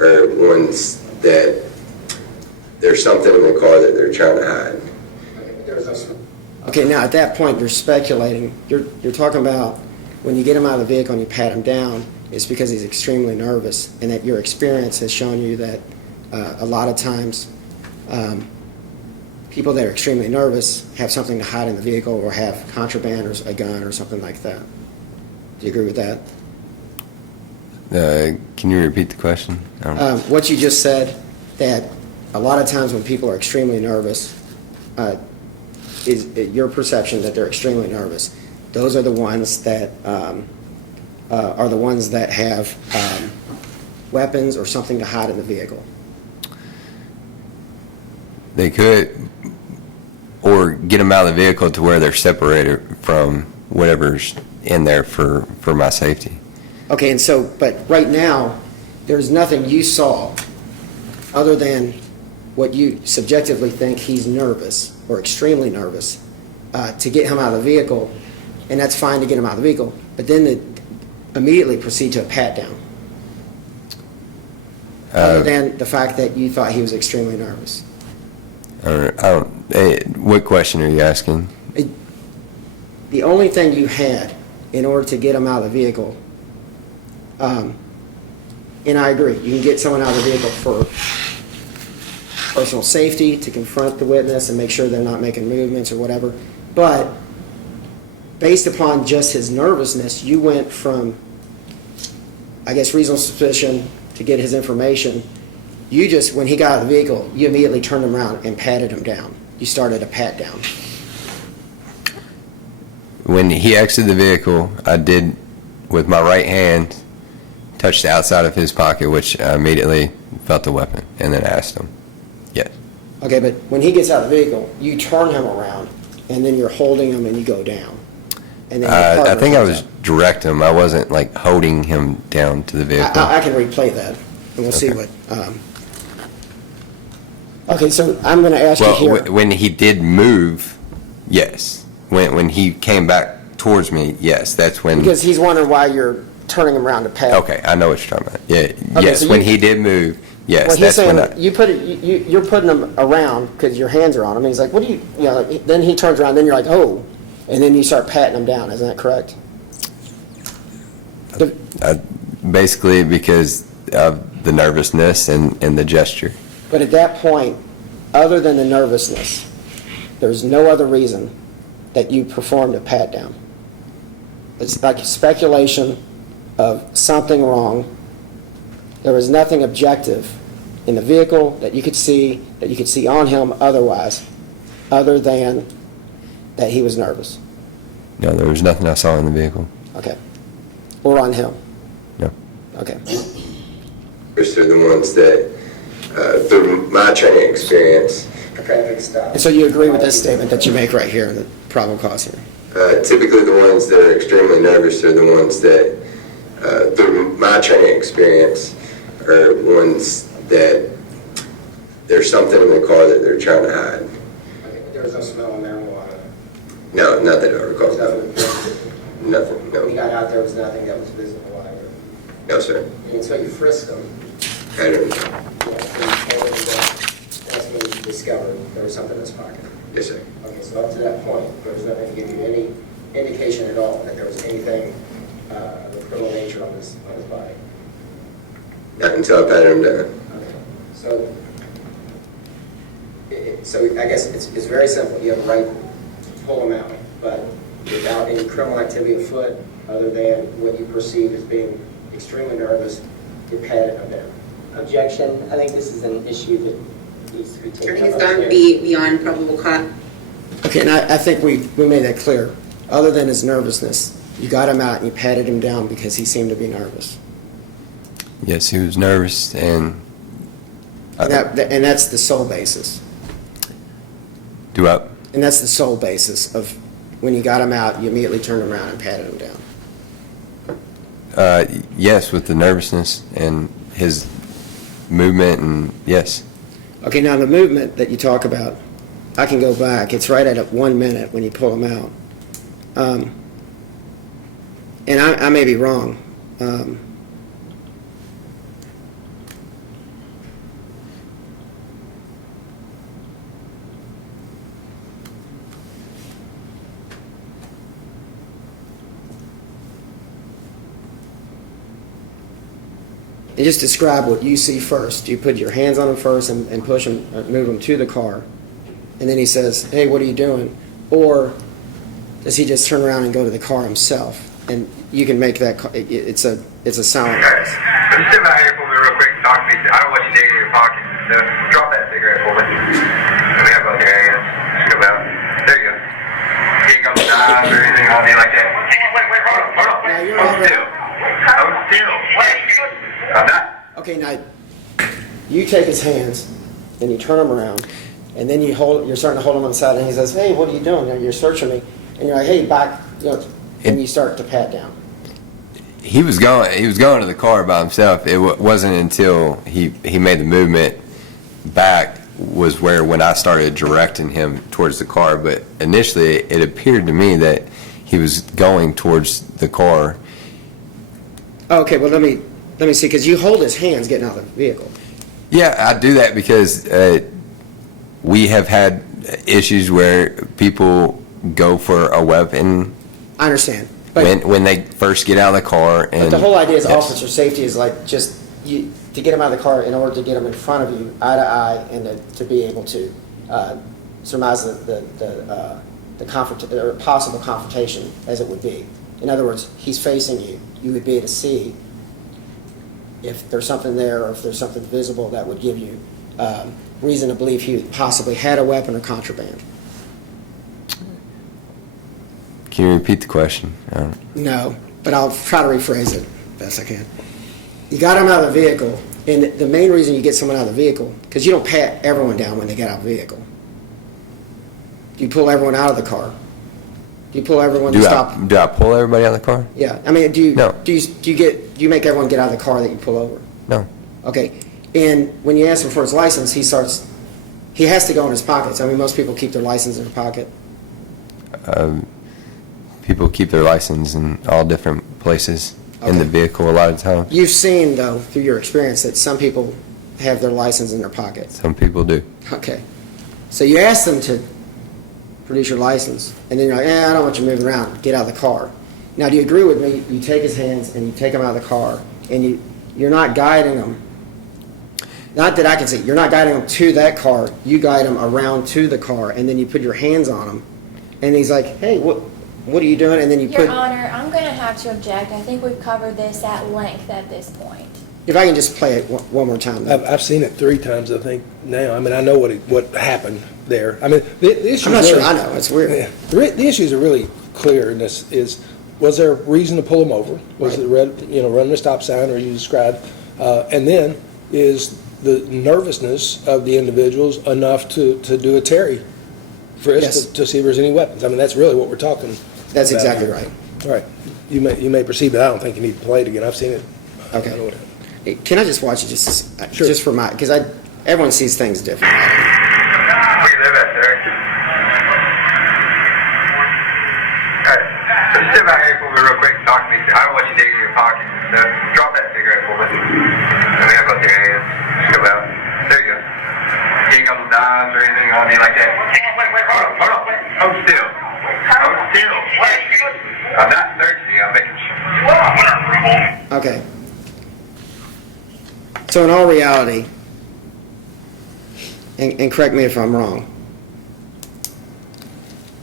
are ones that there's something in the car that they're trying to hide. Okay, now at that point, you're speculating. You're talking about when you get him out of the vehicle and you pat him down, it's because he's extremely nervous, and that your experience has shown you that a lot of times people that are extremely nervous have something to hide in the vehicle or have contraband or a gun or something like that. Do you agree with that? Can you repeat the question? What you just said, that a lot of times when people are extremely nervous, is your perception that they're extremely nervous. Those are the ones that have weapons or something to hide in the vehicle. They could, or get them out of the vehicle to where they're separated from whatever's in there for my safety. Okay, and so, but right now, there's nothing you saw other than what you subjectively think he's nervous or extremely nervous to get him out of the vehicle, and that's fine to get him out of the vehicle, but then they immediately proceed to a pat down. Other than the fact that you thought he was extremely nervous. What question are you asking? The only thing you had in order to get him out of the vehicle, and I agree, you can get someone out of the vehicle for personal safety, to confront the witness and make sure they're not making movements or whatever, but based upon just his nervousness, you went from, I guess, reasonable suspicion to get his information You just, when he got out of the vehicle, you immediately turned him around and patted him down. You started a pat down. When he exited the vehicle, I did, with my right hand, touch the outside of his pocket, which I immediately felt the weapon, and then asked him. Yes. Okay, but when he gets out of the vehicle, you turn him around, and then you're holding him and you go down. And then your I partner think I comes was up. directing him. I wasn't like holding him down to the vehicle. I can replay that, and we'll see Okay. what. Okay, so I'm going to ask you Well, here. when he did move, yes. When he came back towards me, yes. That's when. Because he's wondering why you're turning him around to pat. Okay, I know what you're talking about. Yeah. Okay, Yes. so When you- he did move, yes. Well, he's That's saying when. you put it, you're putting him around because your hands are on him. And he's like, "What do you?" You know. Then he turns around. Then you're like, "Oh," and then you start patting him down. Isn't that correct? Basically, because of the nervousness and the gesture. But at that point, other than the nervousness, there's no other reason that you performed a pat down. It's like speculation of something wrong. There was nothing objective in the vehicle that you could see on him otherwise, other than that he was nervous. No, there was nothing I saw in the vehicle. Okay. Or on him. No. Okay. They're the ones that, through my training experience, And so you agree with this statement that you make right here, the probable cause here? typically the ones that are extremely nervous are the ones that, through my training experience, are ones that there's something in the car that they're trying to hide. Okay, but there was no smell of marijuana. No, not that I recall. Nothing, When he no. got out, there was nothing that was visible either. No, sir. And so you frisked him. I don't, That's when you discovered there was something in his pocket. yes, sir. Okay, so up to that point, there was nothing to give you any indication at all that there was anything of a criminal nature on his body. Not until I patted him down. Okay, so, so I guess it's very simple. You have a right to pull him out, but without any criminal activity afoot, other than what you perceive as being extremely nervous, you patted him down. Objection. I think this is an issue that needs to be I taken think up. it's gone beyond probable cause. Okay, and I think we made that clear. Other than his nervousness, you got him out and you patted him down because he seemed to be nervous. Yes, he was nervous, and And that's the sole basis. do I, And that's the sole basis of when you got him out, you immediately turned him around and patted him down. yes, with the nervousness and his movement, and yes. Okay, now the movement that you talk about, I can go back. It's right at 1 minute when you pull him out. And I may be wrong. And just describe what you see first. You put your hands on him first and push him, move him to the car. And then he says, "Hey, what are you doing?" Or does he just turn around and go to the car himself? And you can make that, it's a silent. Okay. Just step out here for me real quick and talk to me. I don't want you digging in your pockets and stuff. Drop that cigarette for me. Let me have both your hands. Just come out. There you go. You ain't got no knives or anything on me like that. Wait, hold on. Now you're Hold already- still. Hold still. Wait. I'm not. Okay, now you take his hands and you turn him around, and then you're starting to hold him on the side, and he says, "Hey, what are you doing? You're searching me," and you're like, "Hey, back," and you start to pat down. He was going to the car by himself. It wasn't until he made the movement back was where when I started directing him towards the car. But initially, it appeared to me that he was going towards the car. Okay, well let me see, because you hold his hands getting out of the vehicle. Yeah, I do that because we have had issues where people go for a weapon I understand, but when they first get out of the car. And the whole idea is yes. officer safety is like just to get him out of the car in order to get him in front of you, eye to eye, and to be able to surmise the possible confrontation as it would be. In other words, he's facing you. You would be able to see if there's something there or if there's something visible that would give you reason to believe he possibly had a weapon or contraband. Can you repeat the question? No, but I'll try to rephrase it best I can. You got him out of the vehicle, and the main reason you get someone out of the vehicle, because you don't pat everyone down when they get out of the vehicle. Do you pull everyone out of the car? Do you pull everyone to stop? Do I pull everybody out of the car? Yeah, I mean, No. do you make everyone get out of the car that you pull over? No. Okay, and when you ask him for his license, he has to go in his pockets. I mean, most people keep their license in their pocket. People keep their license in all different places in the Okay. vehicle a lot of times. You've seen, though, through your experience, that some people have their license in their pockets. Some people do. Okay. So you ask them to produce your license, and then you're like, I don't want you moving around. Get out of the car. Now, do you agree with me? You take his hands and you take him out of the car, and you're not guiding him. Not that I can see. You're not guiding him to that car. You guide him around to the car, and then you put your hands on him. And he's like, hey, what are you doing? And then you Your Honor, I'm going to have to object. I think we've covered this at length at this point. If I can just play it one more time. I've seen it 3 times, I think, now. I mean, I know what happened there. I mean, the issue I'm not is sure really- I know. It's weird. Yeah. The issues are really clear in this was there a reason to pull him over? Was it running a stop sign, or you described? And then, is the nervousness of the individuals enough to do a Terry frisk Yes. to see if there's any weapons? I mean, that's really what we're talking That's about exactly here. right. All right. You may proceed, but I don't think you need to play it again. I've seen it. Okay. I know what- Can I just watch it Sure. just for my, because everyone sees things different. Where you live at, sir? Alright, so step out here for me real quick and talk to me. I don't want you digging in your pockets and stuff. Drop that cigarette for me. Let me have both your hands. Step out. There you go. You ain't got no knives or anything on you like that. Wait, hold on. Hold still. Hold still. I'm not searching you, I'm making sure. Okay. So in all reality, and correct me if I'm wrong,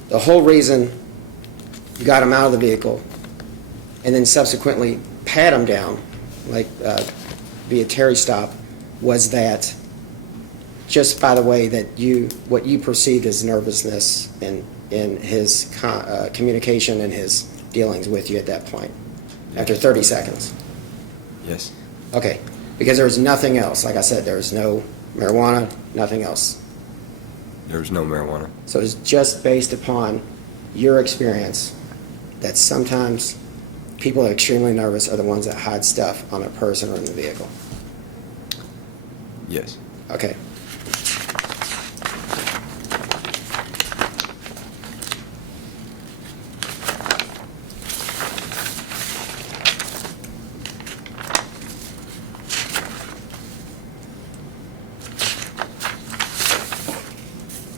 the whole reason you got him out of the vehicle and then subsequently pat him down, like via Terry stop, was that just by the way that what you perceived as nervousness in his communication and his dealings with you at that point, after 30 seconds. Yes. Okay, because there was nothing else. Like I said, there was no marijuana, nothing else. There was no marijuana. So it's just based upon your experience that sometimes people that are extremely nervous are the ones that hide stuff on their person or in the vehicle. Yes. Okay.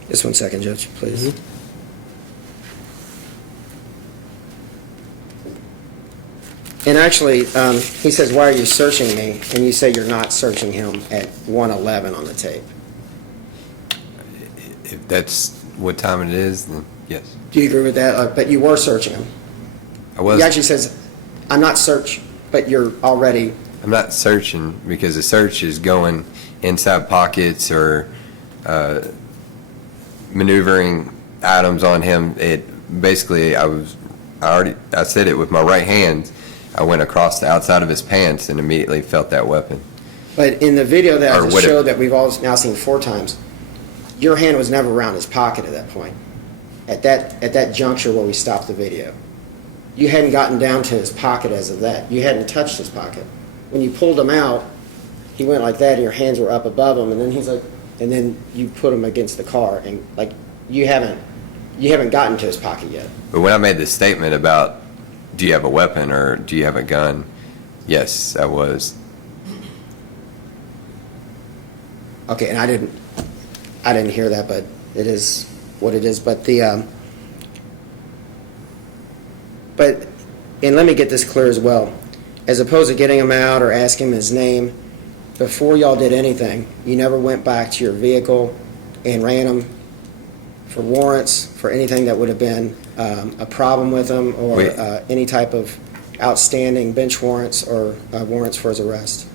Just 1 second, Judge, please. And actually, he says, why are you searching me? And you say you're not searching him at 1:11 on the tape. If that's what time it is, then yes. Do you agree with that? But you were searching him. I was. He actually says, I'm not search, but you're already, I'm not searching because the search is going inside pockets or maneuvering items on him. It basically, I said it with my right hand. I went across the outside of his pants and immediately felt that weapon. but in the video that I Or just would it- showed that we've all now seen 4 times, your hand was never around his pocket at that point. At that juncture where we stopped the video. You hadn't gotten down to his pocket as of that. You hadn't touched his pocket. When you pulled him out, he went like that and your hands were up above him, and then he's like, and then you put him against the car, and like you haven't gotten to his pocket yet. But when I made the statement about, do you have a weapon or do you have a gun? Yes, I was. Okay, and I didn't hear that, but it is what it is. But and let me get this clear as well. As opposed to getting him out or asking him his name, before y'all did anything, you never went back to your vehicle and ran him for warrants, for anything that would have been a problem with him, or any type of outstanding bench warrants or warrants for his arrest.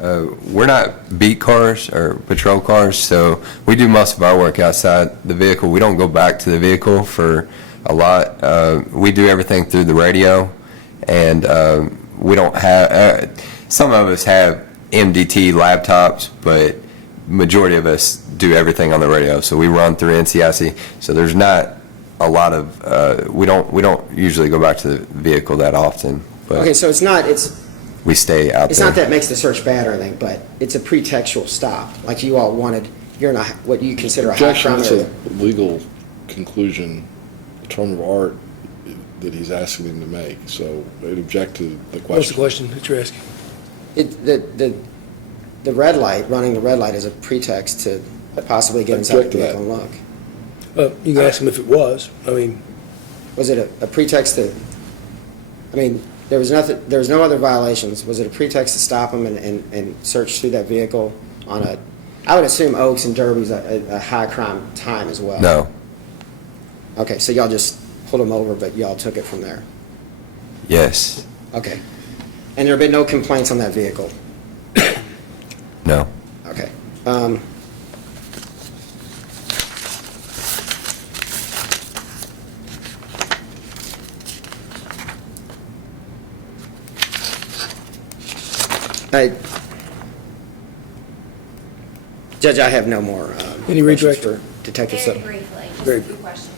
We're not beat cars or patrol cars, so we do most of our work outside the vehicle. We don't go back to the vehicle for a lot. We do everything through the radio, and we don't have, some of us have MDT laptops, but majority of us do everything on the radio. So we run through NCIC, so there's not a lot of, we don't usually go back to the vehicle that often, Okay, but so we stay out it's there. not that makes the search bad or anything, but it's a pretextual stop. Like you all wanted, you're in a, what you consider a high Objection, crime it's area. a legal conclusion, a term of art that he's asking him to make, so they'd object to the question. What's the question that you're asking? The red light, running the red light is a pretext to possibly get inside the Object to that. vehicle and look. You can ask him if it was. I mean, Was it a pretext to, I mean, there was no other violations. Was it a pretext to stop him and search through that vehicle on a, I would assume Oaks and Derby's a high crime time as well. No, Okay, so y'all just pulled him over, but y'all took it from there. yes, Okay. And there have been no complaints on that vehicle? no. Okay. Judge, I have no more Any questions redirect? for Detective Very Sutton. briefly, just Very a few questions.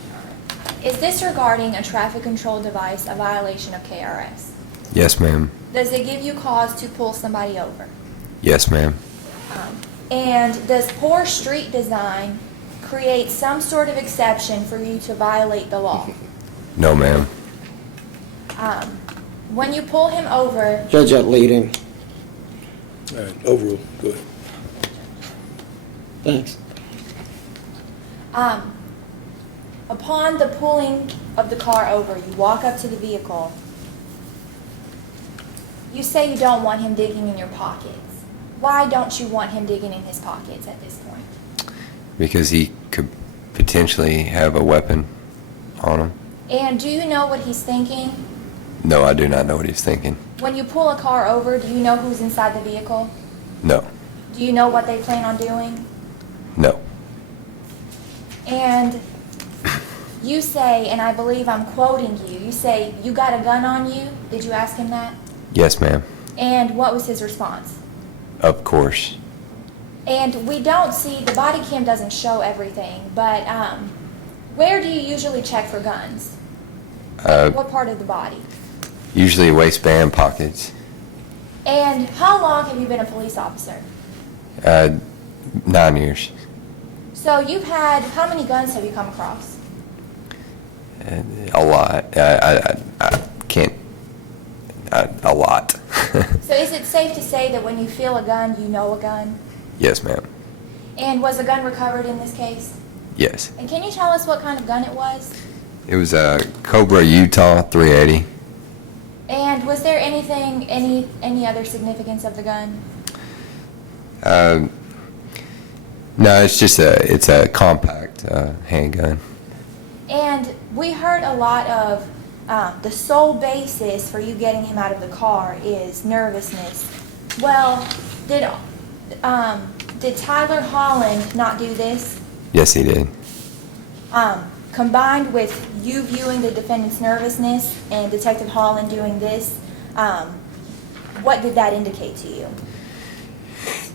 Is this regarding a traffic control device, a violation of KRS? Yes, ma'am. Does it give you cause to pull somebody over? Yes, ma'am. And does poor street design create some sort of exception for you to violate the law? No, ma'am. When you pull him over, Judge, that leading. All right, overruled. Go ahead. Thanks. upon the pulling of the car over, you walk up to the vehicle. You say you don't want him digging in your pockets. Why don't you want him digging in his pockets at this point? Because he could potentially have a weapon on him. And do you know what he's thinking? No, I do not know what he's thinking. When you pull a car over, do you know who's inside the vehicle? No, Do you know what they plan on doing? no. And you say, and I believe I'm quoting you, you say, "You got a gun on you?" Did you ask him that? Yes, ma'am. And what was his response? Of course. And we don't see, the body cam doesn't show everything, but where do you usually check for guns? What part of the body? Usually waistband pockets. And how long have you been a police officer? 9 years. So you've had, how many guns have you come across? A lot. I can't. A lot. So is it safe to say that when you feel a gun, you know a gun? Yes, ma'am. And was a gun recovered in this case? Yes. And can you tell us what kind of gun it was? It was a Cobra Utah 380. And was there anything, any other significance of the gun? No, it's just a compact handgun. And we heard a lot of the sole basis for you getting him out of the car is nervousness. Well, did Tyler Holland not do this? Yes, he did. Combined with you viewing the defendant's nervousness and Detective Holland doing this, what did that indicate to you?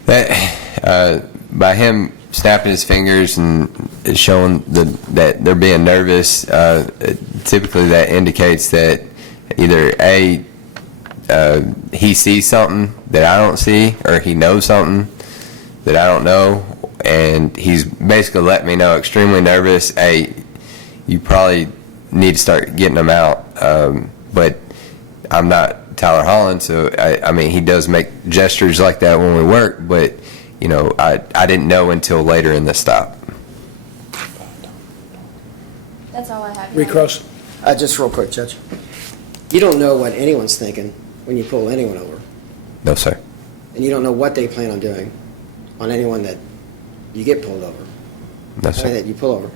That by him snapping his fingers and showing that they're being nervous, typically that indicates that either he sees something that I don't see, or he knows something that I don't know, and he's basically letting me know, extremely nervous, hey, you probably need to start getting them out. But I'm not Tyler Holland, so I mean, he does make gestures like that when we work, but you know, I didn't know until later in the stop. That's all I have. Recross. Just real quick, Judge. You don't know what anyone's thinking when you pull anyone over, No, sir. and you don't know what they plan on doing on anyone that you get pulled over. No, I mean, sir. that you pull over,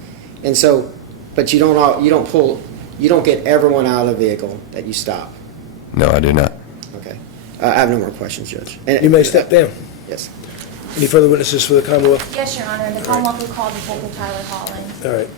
and so, but you don't get everyone out of the vehicle that you stop. No, I do not. Okay. I have no more questions, Judge. And- You may step down. Yes. Any further witnesses for the Commonwealth? Yes, Your Honor, the Commonwealth will call Detective Tyler Holland. All right.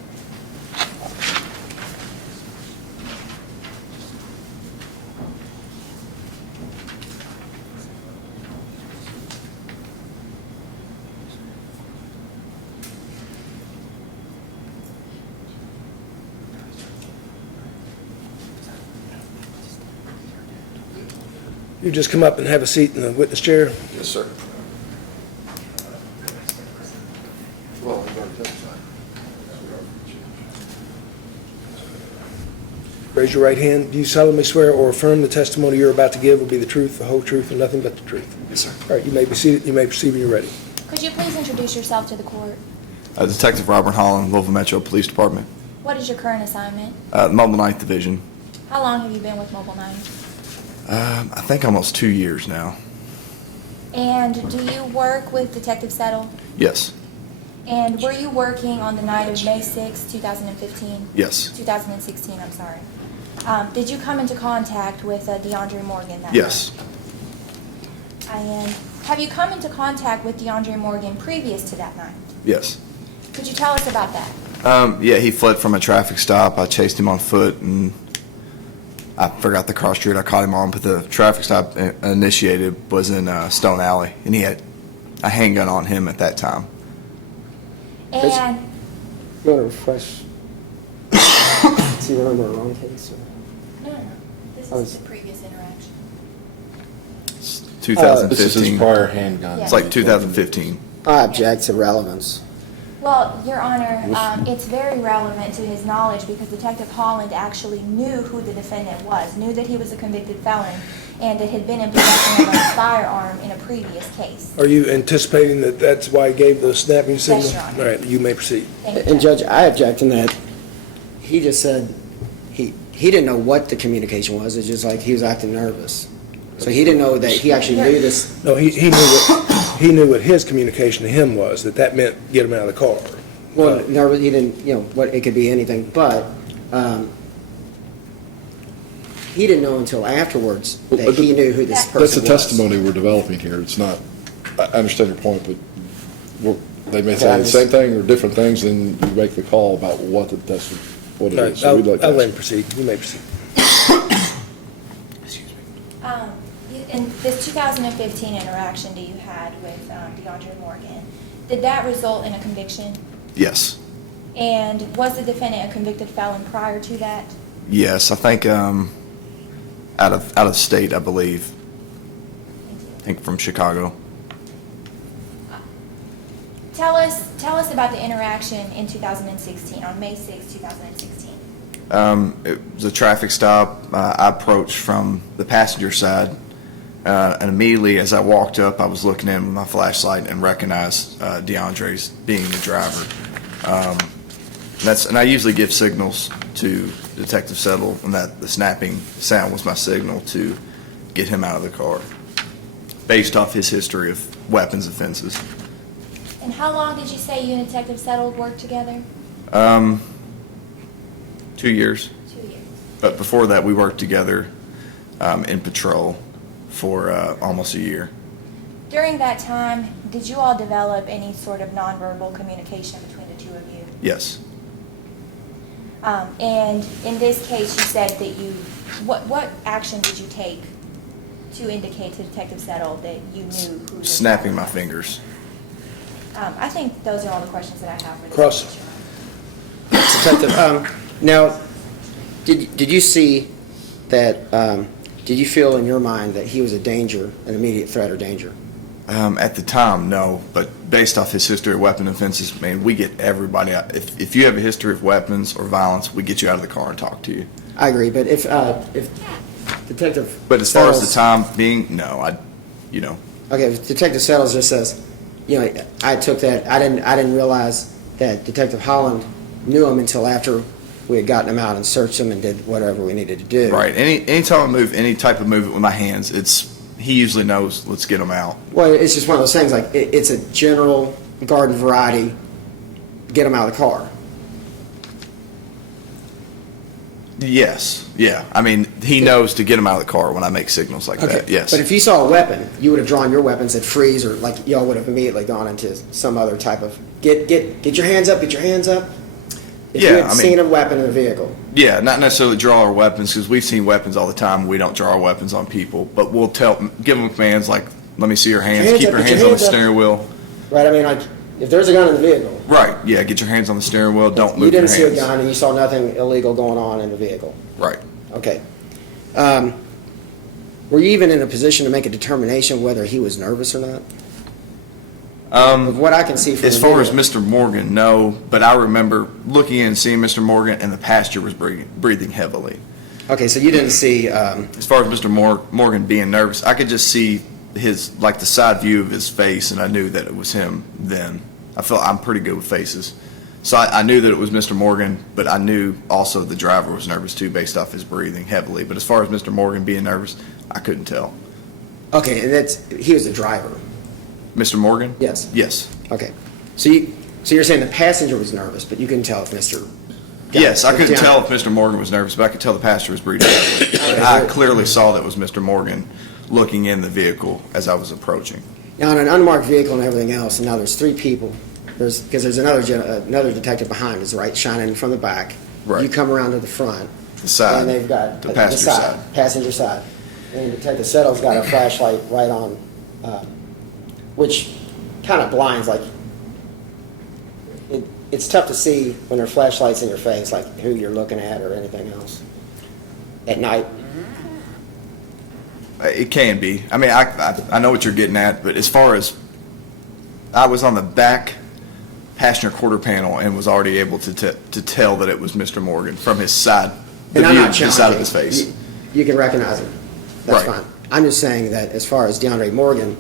You just come up and have a seat in the witness chair. Yes, sir. Well, we've already testified. Raise your right hand. Do you solemnly swear or affirm the testimony you're about to give will be the truth, the whole truth, and nothing but the truth? Yes, sir. All right, you may be seated. You may proceed when you're ready. Could you please introduce yourself to the court? Detective Robert Holland, Louisville Metro Police Department, What is your current assignment? Mobile 9th Division. How long have you been with Mobile 9? I think almost 2 years now. And do you work with Detective Settle? Yes, And were you working on the night of May 6, 2015? yes, 2016, I'm sorry. Did you come into contact with DeAndre Morgan that yes, night? And have you come into contact with DeAndre Morgan previous to that night? yes. Could you tell us about that? Yeah, he fled from a traffic stop. I chased him on foot, and I forgot the cross street I caught him on, but the traffic stop initiated was in Stone Alley, and he had a handgun on him at that time. And You want to refresh? Do you remember a wrong case? no, this I is was- the previous interaction. It's This is 2015. his prior handgun. Yeah. It's like 2015. I object to relevance. Well, Your Honor, it's very relevant to his knowledge because Detective Holland actually knew who the defendant was, knew that he was a convicted felon, and that had been in possession of a firearm in a previous case. Are you anticipating that that's why he gave the snapping signal? Your Honor. All right, you may proceed. Thank you. And Judge, I object in that he just said he didn't know what the communication was. It's just like he was acting nervous. So he didn't know that he actually knew this. No, he knew what his communication to him was, that meant get him out of the car. Well, nervous, he didn't, what, it could be anything, but he didn't know until afterwards that he knew who this person was. That's the testimony we're developing here. It's not, I understand your point, but they may say the same thing or different things, and you make the call about what it All is. right, So we'd like to I'll let ask- him proceed. You may proceed. In this 2015 interaction that you had with DeAndre Morgan, did that result in a conviction? Yes, And was the defendant a convicted felon prior to that? yes. I think out of state, I believe. I think from Chicago. Tell us about the interaction in 2016, on May 6, 2016. It was a traffic stop. I approached from the passenger side, and immediately as I walked up, I was looking in with my flashlight and recognized DeAndre's being the driver. And I usually give signals to Detective Settle, and that the snapping sound was my signal to get him out of the car, based off his history of weapons offenses. And how long did you say you and Detective Settle worked together? 2 years. 2 years. But before that, we worked together in patrol for almost a year. During that time, did you all develop any sort of nonverbal communication between the two of you? Yes. And in this case, you said that what action did you take to indicate to Detective Settle that you knew who the Snapping my was? fingers. I think those are all the questions that I have for this. Cross. case, Your Honor. Detective, now, did you see that, did you feel in your mind that he was a danger, an immediate threat or danger? At the time, no, but based off his history of weapon offenses, man, we get everybody out. If you have a history of weapons or violence, we get you out of the car and talk to you. I agree, but if Detective But as far as the Settles- time being, no, Okay, if Detective Settles just says, I took that, I didn't realize that Detective Holland knew him until after we had gotten him out and searched him and did whatever we needed to do. right. Anytime I move any type of movement with my hands, he usually knows, let's get him out. Well, it's just one of those things, like, it's a general garden variety, get him out of the car. Yes, yeah. I mean, he knows to get him out of the car when I make signals like that, yes. But if you saw a weapon, you would have drawn your weapon, said freeze, or like y'all would have immediately gone into some other type of, get your hands up, get your hands up. If you Yeah, had I mean- seen a weapon in a vehicle. Yeah, not necessarily draw our weapons, because we've seen weapons all the time. We don't draw our weapons on people, but we'll give them commands like, let me see your hands, Hands keep up, your get your hands on the hands up. steering wheel. Right, I mean, like, if there's a gun in the vehicle. Right, yeah, get your hands on the steering wheel, don't You move your didn't hands. see a gun and you saw nothing illegal going on in the vehicle. Right. Okay. Were you even in a position to make a determination whether he was nervous or not? Of what I can see from As the far as video. Mr. Morgan, no, but I remember looking in and seeing Mr. Morgan, and the passenger was breathing heavily. Okay, so you didn't see, As far as Mr. Morgan being nervous, I could just see his, like the side view of his face, and I knew that it was him then. I'm pretty good with faces. So I knew that it was Mr. Morgan, but I knew also the driver was nervous too based off his breathing heavily. But as far as Mr. Morgan being nervous, I couldn't tell. okay, and he was the driver. Mr. Morgan? Yes. Yes. Okay. So you're saying the passenger was nervous, but you couldn't tell if Mr. Yes, I couldn't Yeah. tell if Mr. Morgan was nervous, but I could tell the passenger was breathing heavily. And I clearly saw that it was Mr. Morgan looking in the vehicle as I was approaching. Now, in an unmarked vehicle and everything else, and now there's three people, because there's another detective behind us, right, shining from the back. Right. You come around to the front. The side. And they've got. The passenger side. Passenger side. And Detective Settle's got a flashlight right on, which kind of blinds, like, it's tough to see when there are flashlights in your face, like who you're looking at or anything else at night. It can be. I mean, I know what you're getting at, but as far as I was on the back passenger quarter panel and was already able to tell that it was Mr. Morgan from his side, And I'm not the side of his challenging. face. You can recognize him. That's Right. fine. I'm just saying that as far as DeAndre Morgan,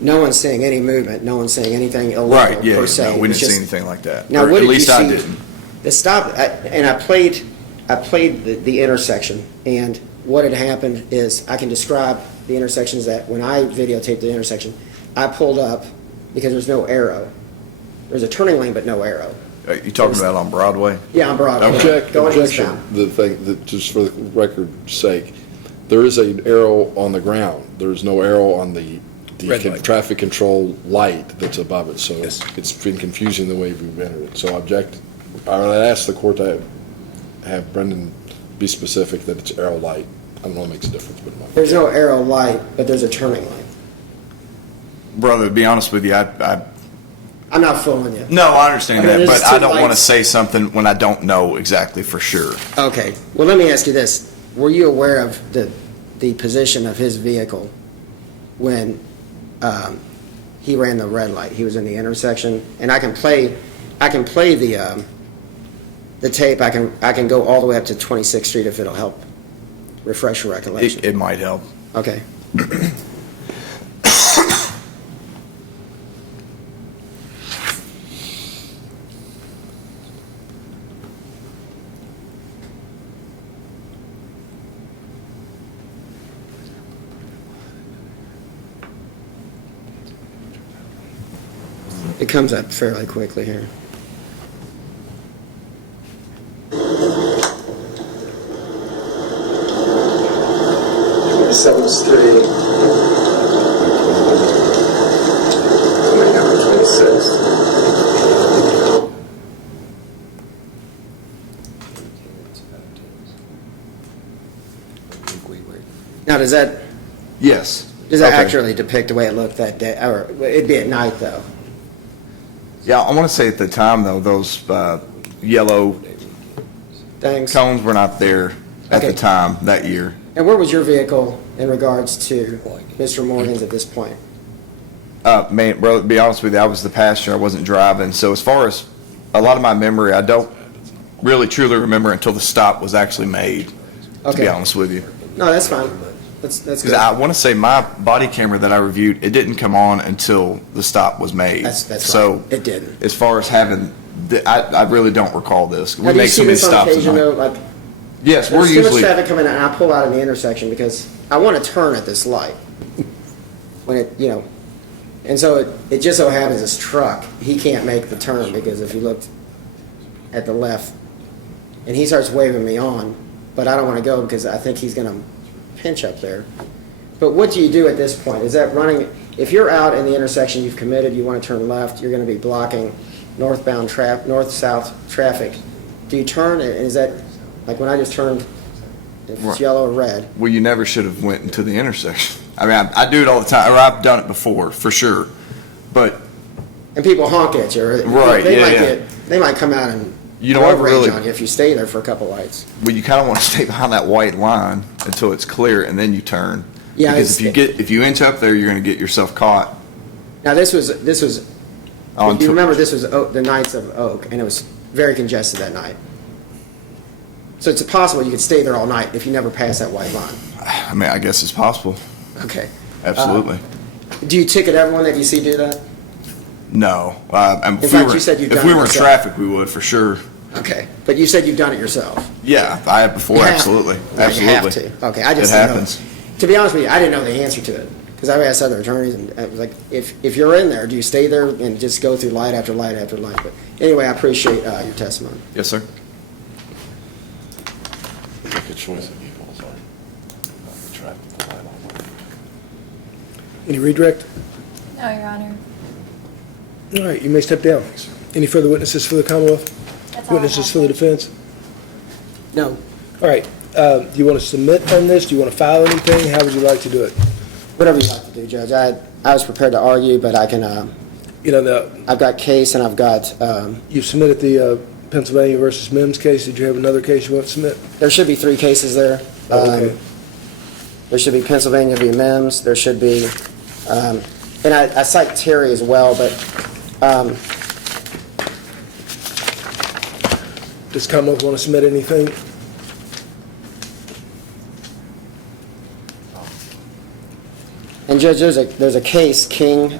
no one's seeing any movement, no one's seeing anything illegal Right, yeah, per se. no, we It's didn't see just- anything like that. Now, Or what at did you least I see? didn't. The stop, and I played the intersection, and what had happened is, I can describe the intersections that, when I videotaped the intersection, I pulled up because there's no arrow. There's a turning lane, but no arrow. You talking about on Broadway? Yeah, on Broadway. Objection, Going eastbound. the thing, that just for the record's sake, there is an arrow on the ground. There's no arrow on the Red light. traffic control light that's above it, so Yes. it's been confusing the way we've entered it. So I would ask the court to have Brendan be specific that it's arrow light. I don't know what makes a difference, but. There's no arrow light, but there's a turning lane. Brother, to be honest with you, I'm not fooling you. no, I understand I mean, that, there's but two I don't want to lights. say something when I don't know exactly for sure. Okay, well, let me ask you this. Were you aware of the position of his vehicle when he ran the red light? He was in the intersection, and I can play the tape. I can go all the way up to 26th Street if it'll help refresh your recollection. It might help. Okay. It comes up fairly quickly here. Seventh Street. Number 26. Now, does that Yes. okay. actually? accurately depict the way it looked that day? Or it'd be at night, though. Yeah, I want to say at the time, though, those yellow Thanks. cones were not there at Okay. the time that year. And where was your vehicle in regards to Mr. Morgan's at this point? Man, bro, to be honest with you, I was the passenger. I wasn't driving. So as far as a lot of my memory, I don't really truly remember until the stop was actually made, to Okay. be honest with you. No, that's fine. That's Because good. I want to say my body camera that I reviewed, it didn't come on until the stop was made. That's so right. It didn't. as far as having, I really don't recall this. Now, We do you make see so many this on stops at occasion, night. though? Like, Yes, we're there's too much usually, traffic coming in, and I pull out in the intersection because I want to turn at this light. When it, and so it just so happens this truck, he can't make the turn because if you looked at the left, and he starts waving me on, but I don't want to go because I think he's going to pinch up there. But what do you do at this point? Is that running, if you're out in the intersection you've committed, you want to turn left, you're going to be blocking north-south traffic. Do you turn, and is that, like when I just turned, if it's yellow or red? Well, you never should have went into the intersection. I mean, I do it all the time, or I've done it before, for sure. But And people honk at you. Or Right, They yeah, might yeah. they might come out and You don't road ever rage really- on you if you stay there for a couple lights. well, you kind of want to stay behind that white line until it's clear, and then you turn. Yeah, Because if you inch up there, you're going to get yourself caught. Now this was On if you remember, this was the Nights of Oak, and it was very congested that night. So it's possible you could stay there all night if you never pass that white line. I mean, I guess it's possible. Okay. Absolutely. Do you ticket everyone that you see do that? No. In fact, you said you've if done we it were in yourself. traffic, we would for sure. Okay. But you said you've done it yourself. Yeah, I have before. You have- Absolutely. Yeah, Absolutely. You have to. Okay. I just It didn't know. happens. To be honest with you, I didn't know the answer to it because I've asked other attorneys, and I was like, if you're in there, do you stay there and just go through light after light after light? But anyway, I appreciate your testimony. Yes, sir. Make a choice of people, sorry. Traffic light on. Any redirect? No, Your Honor. All right, you may step down. Any further witnesses for the Commonwealth? That's all I Witnesses have. for the defense? No. All right, do you want to submit on this? Do you want to file anything? How would you like to do it? Whatever you'd like to do, Judge. I was prepared to argue, but I can, You know, I've got case and I've got, you submitted the Pennsylvania versus Mims case. Did you have another case you want to submit? there should be 3 cases there. Okay. There should be Pennsylvania v. Mims. There should be, and I cite Terry as well, but Does Commonwealth want to submit anything? and Judge, there's a case, King.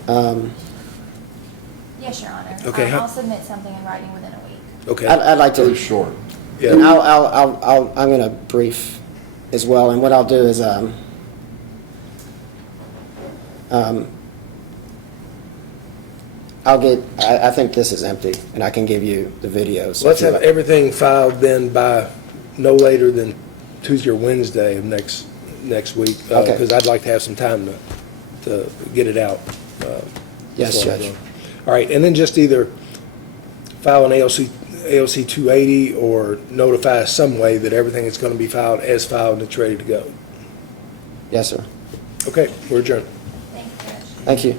Yes, Your Honor. Okay, I'll submit something in writing within a week. Okay. I'd like Very to, short. and Yeah. I'm going to brief as well, and what I'll do is, I think this is empty, and I can give you the video. So Let's if you have like- everything filed then by no later than Tuesday or Wednesday of next week. Okay. Because I'd like to have some time to get it out. Yes, before I Judge. go. All right, and then just either file an ALC 280 or notify us some way that everything is going to be filed as filed and it's ready to go. Yes, sir. Okay, we're adjourned. Thank you, Judge. Thank you.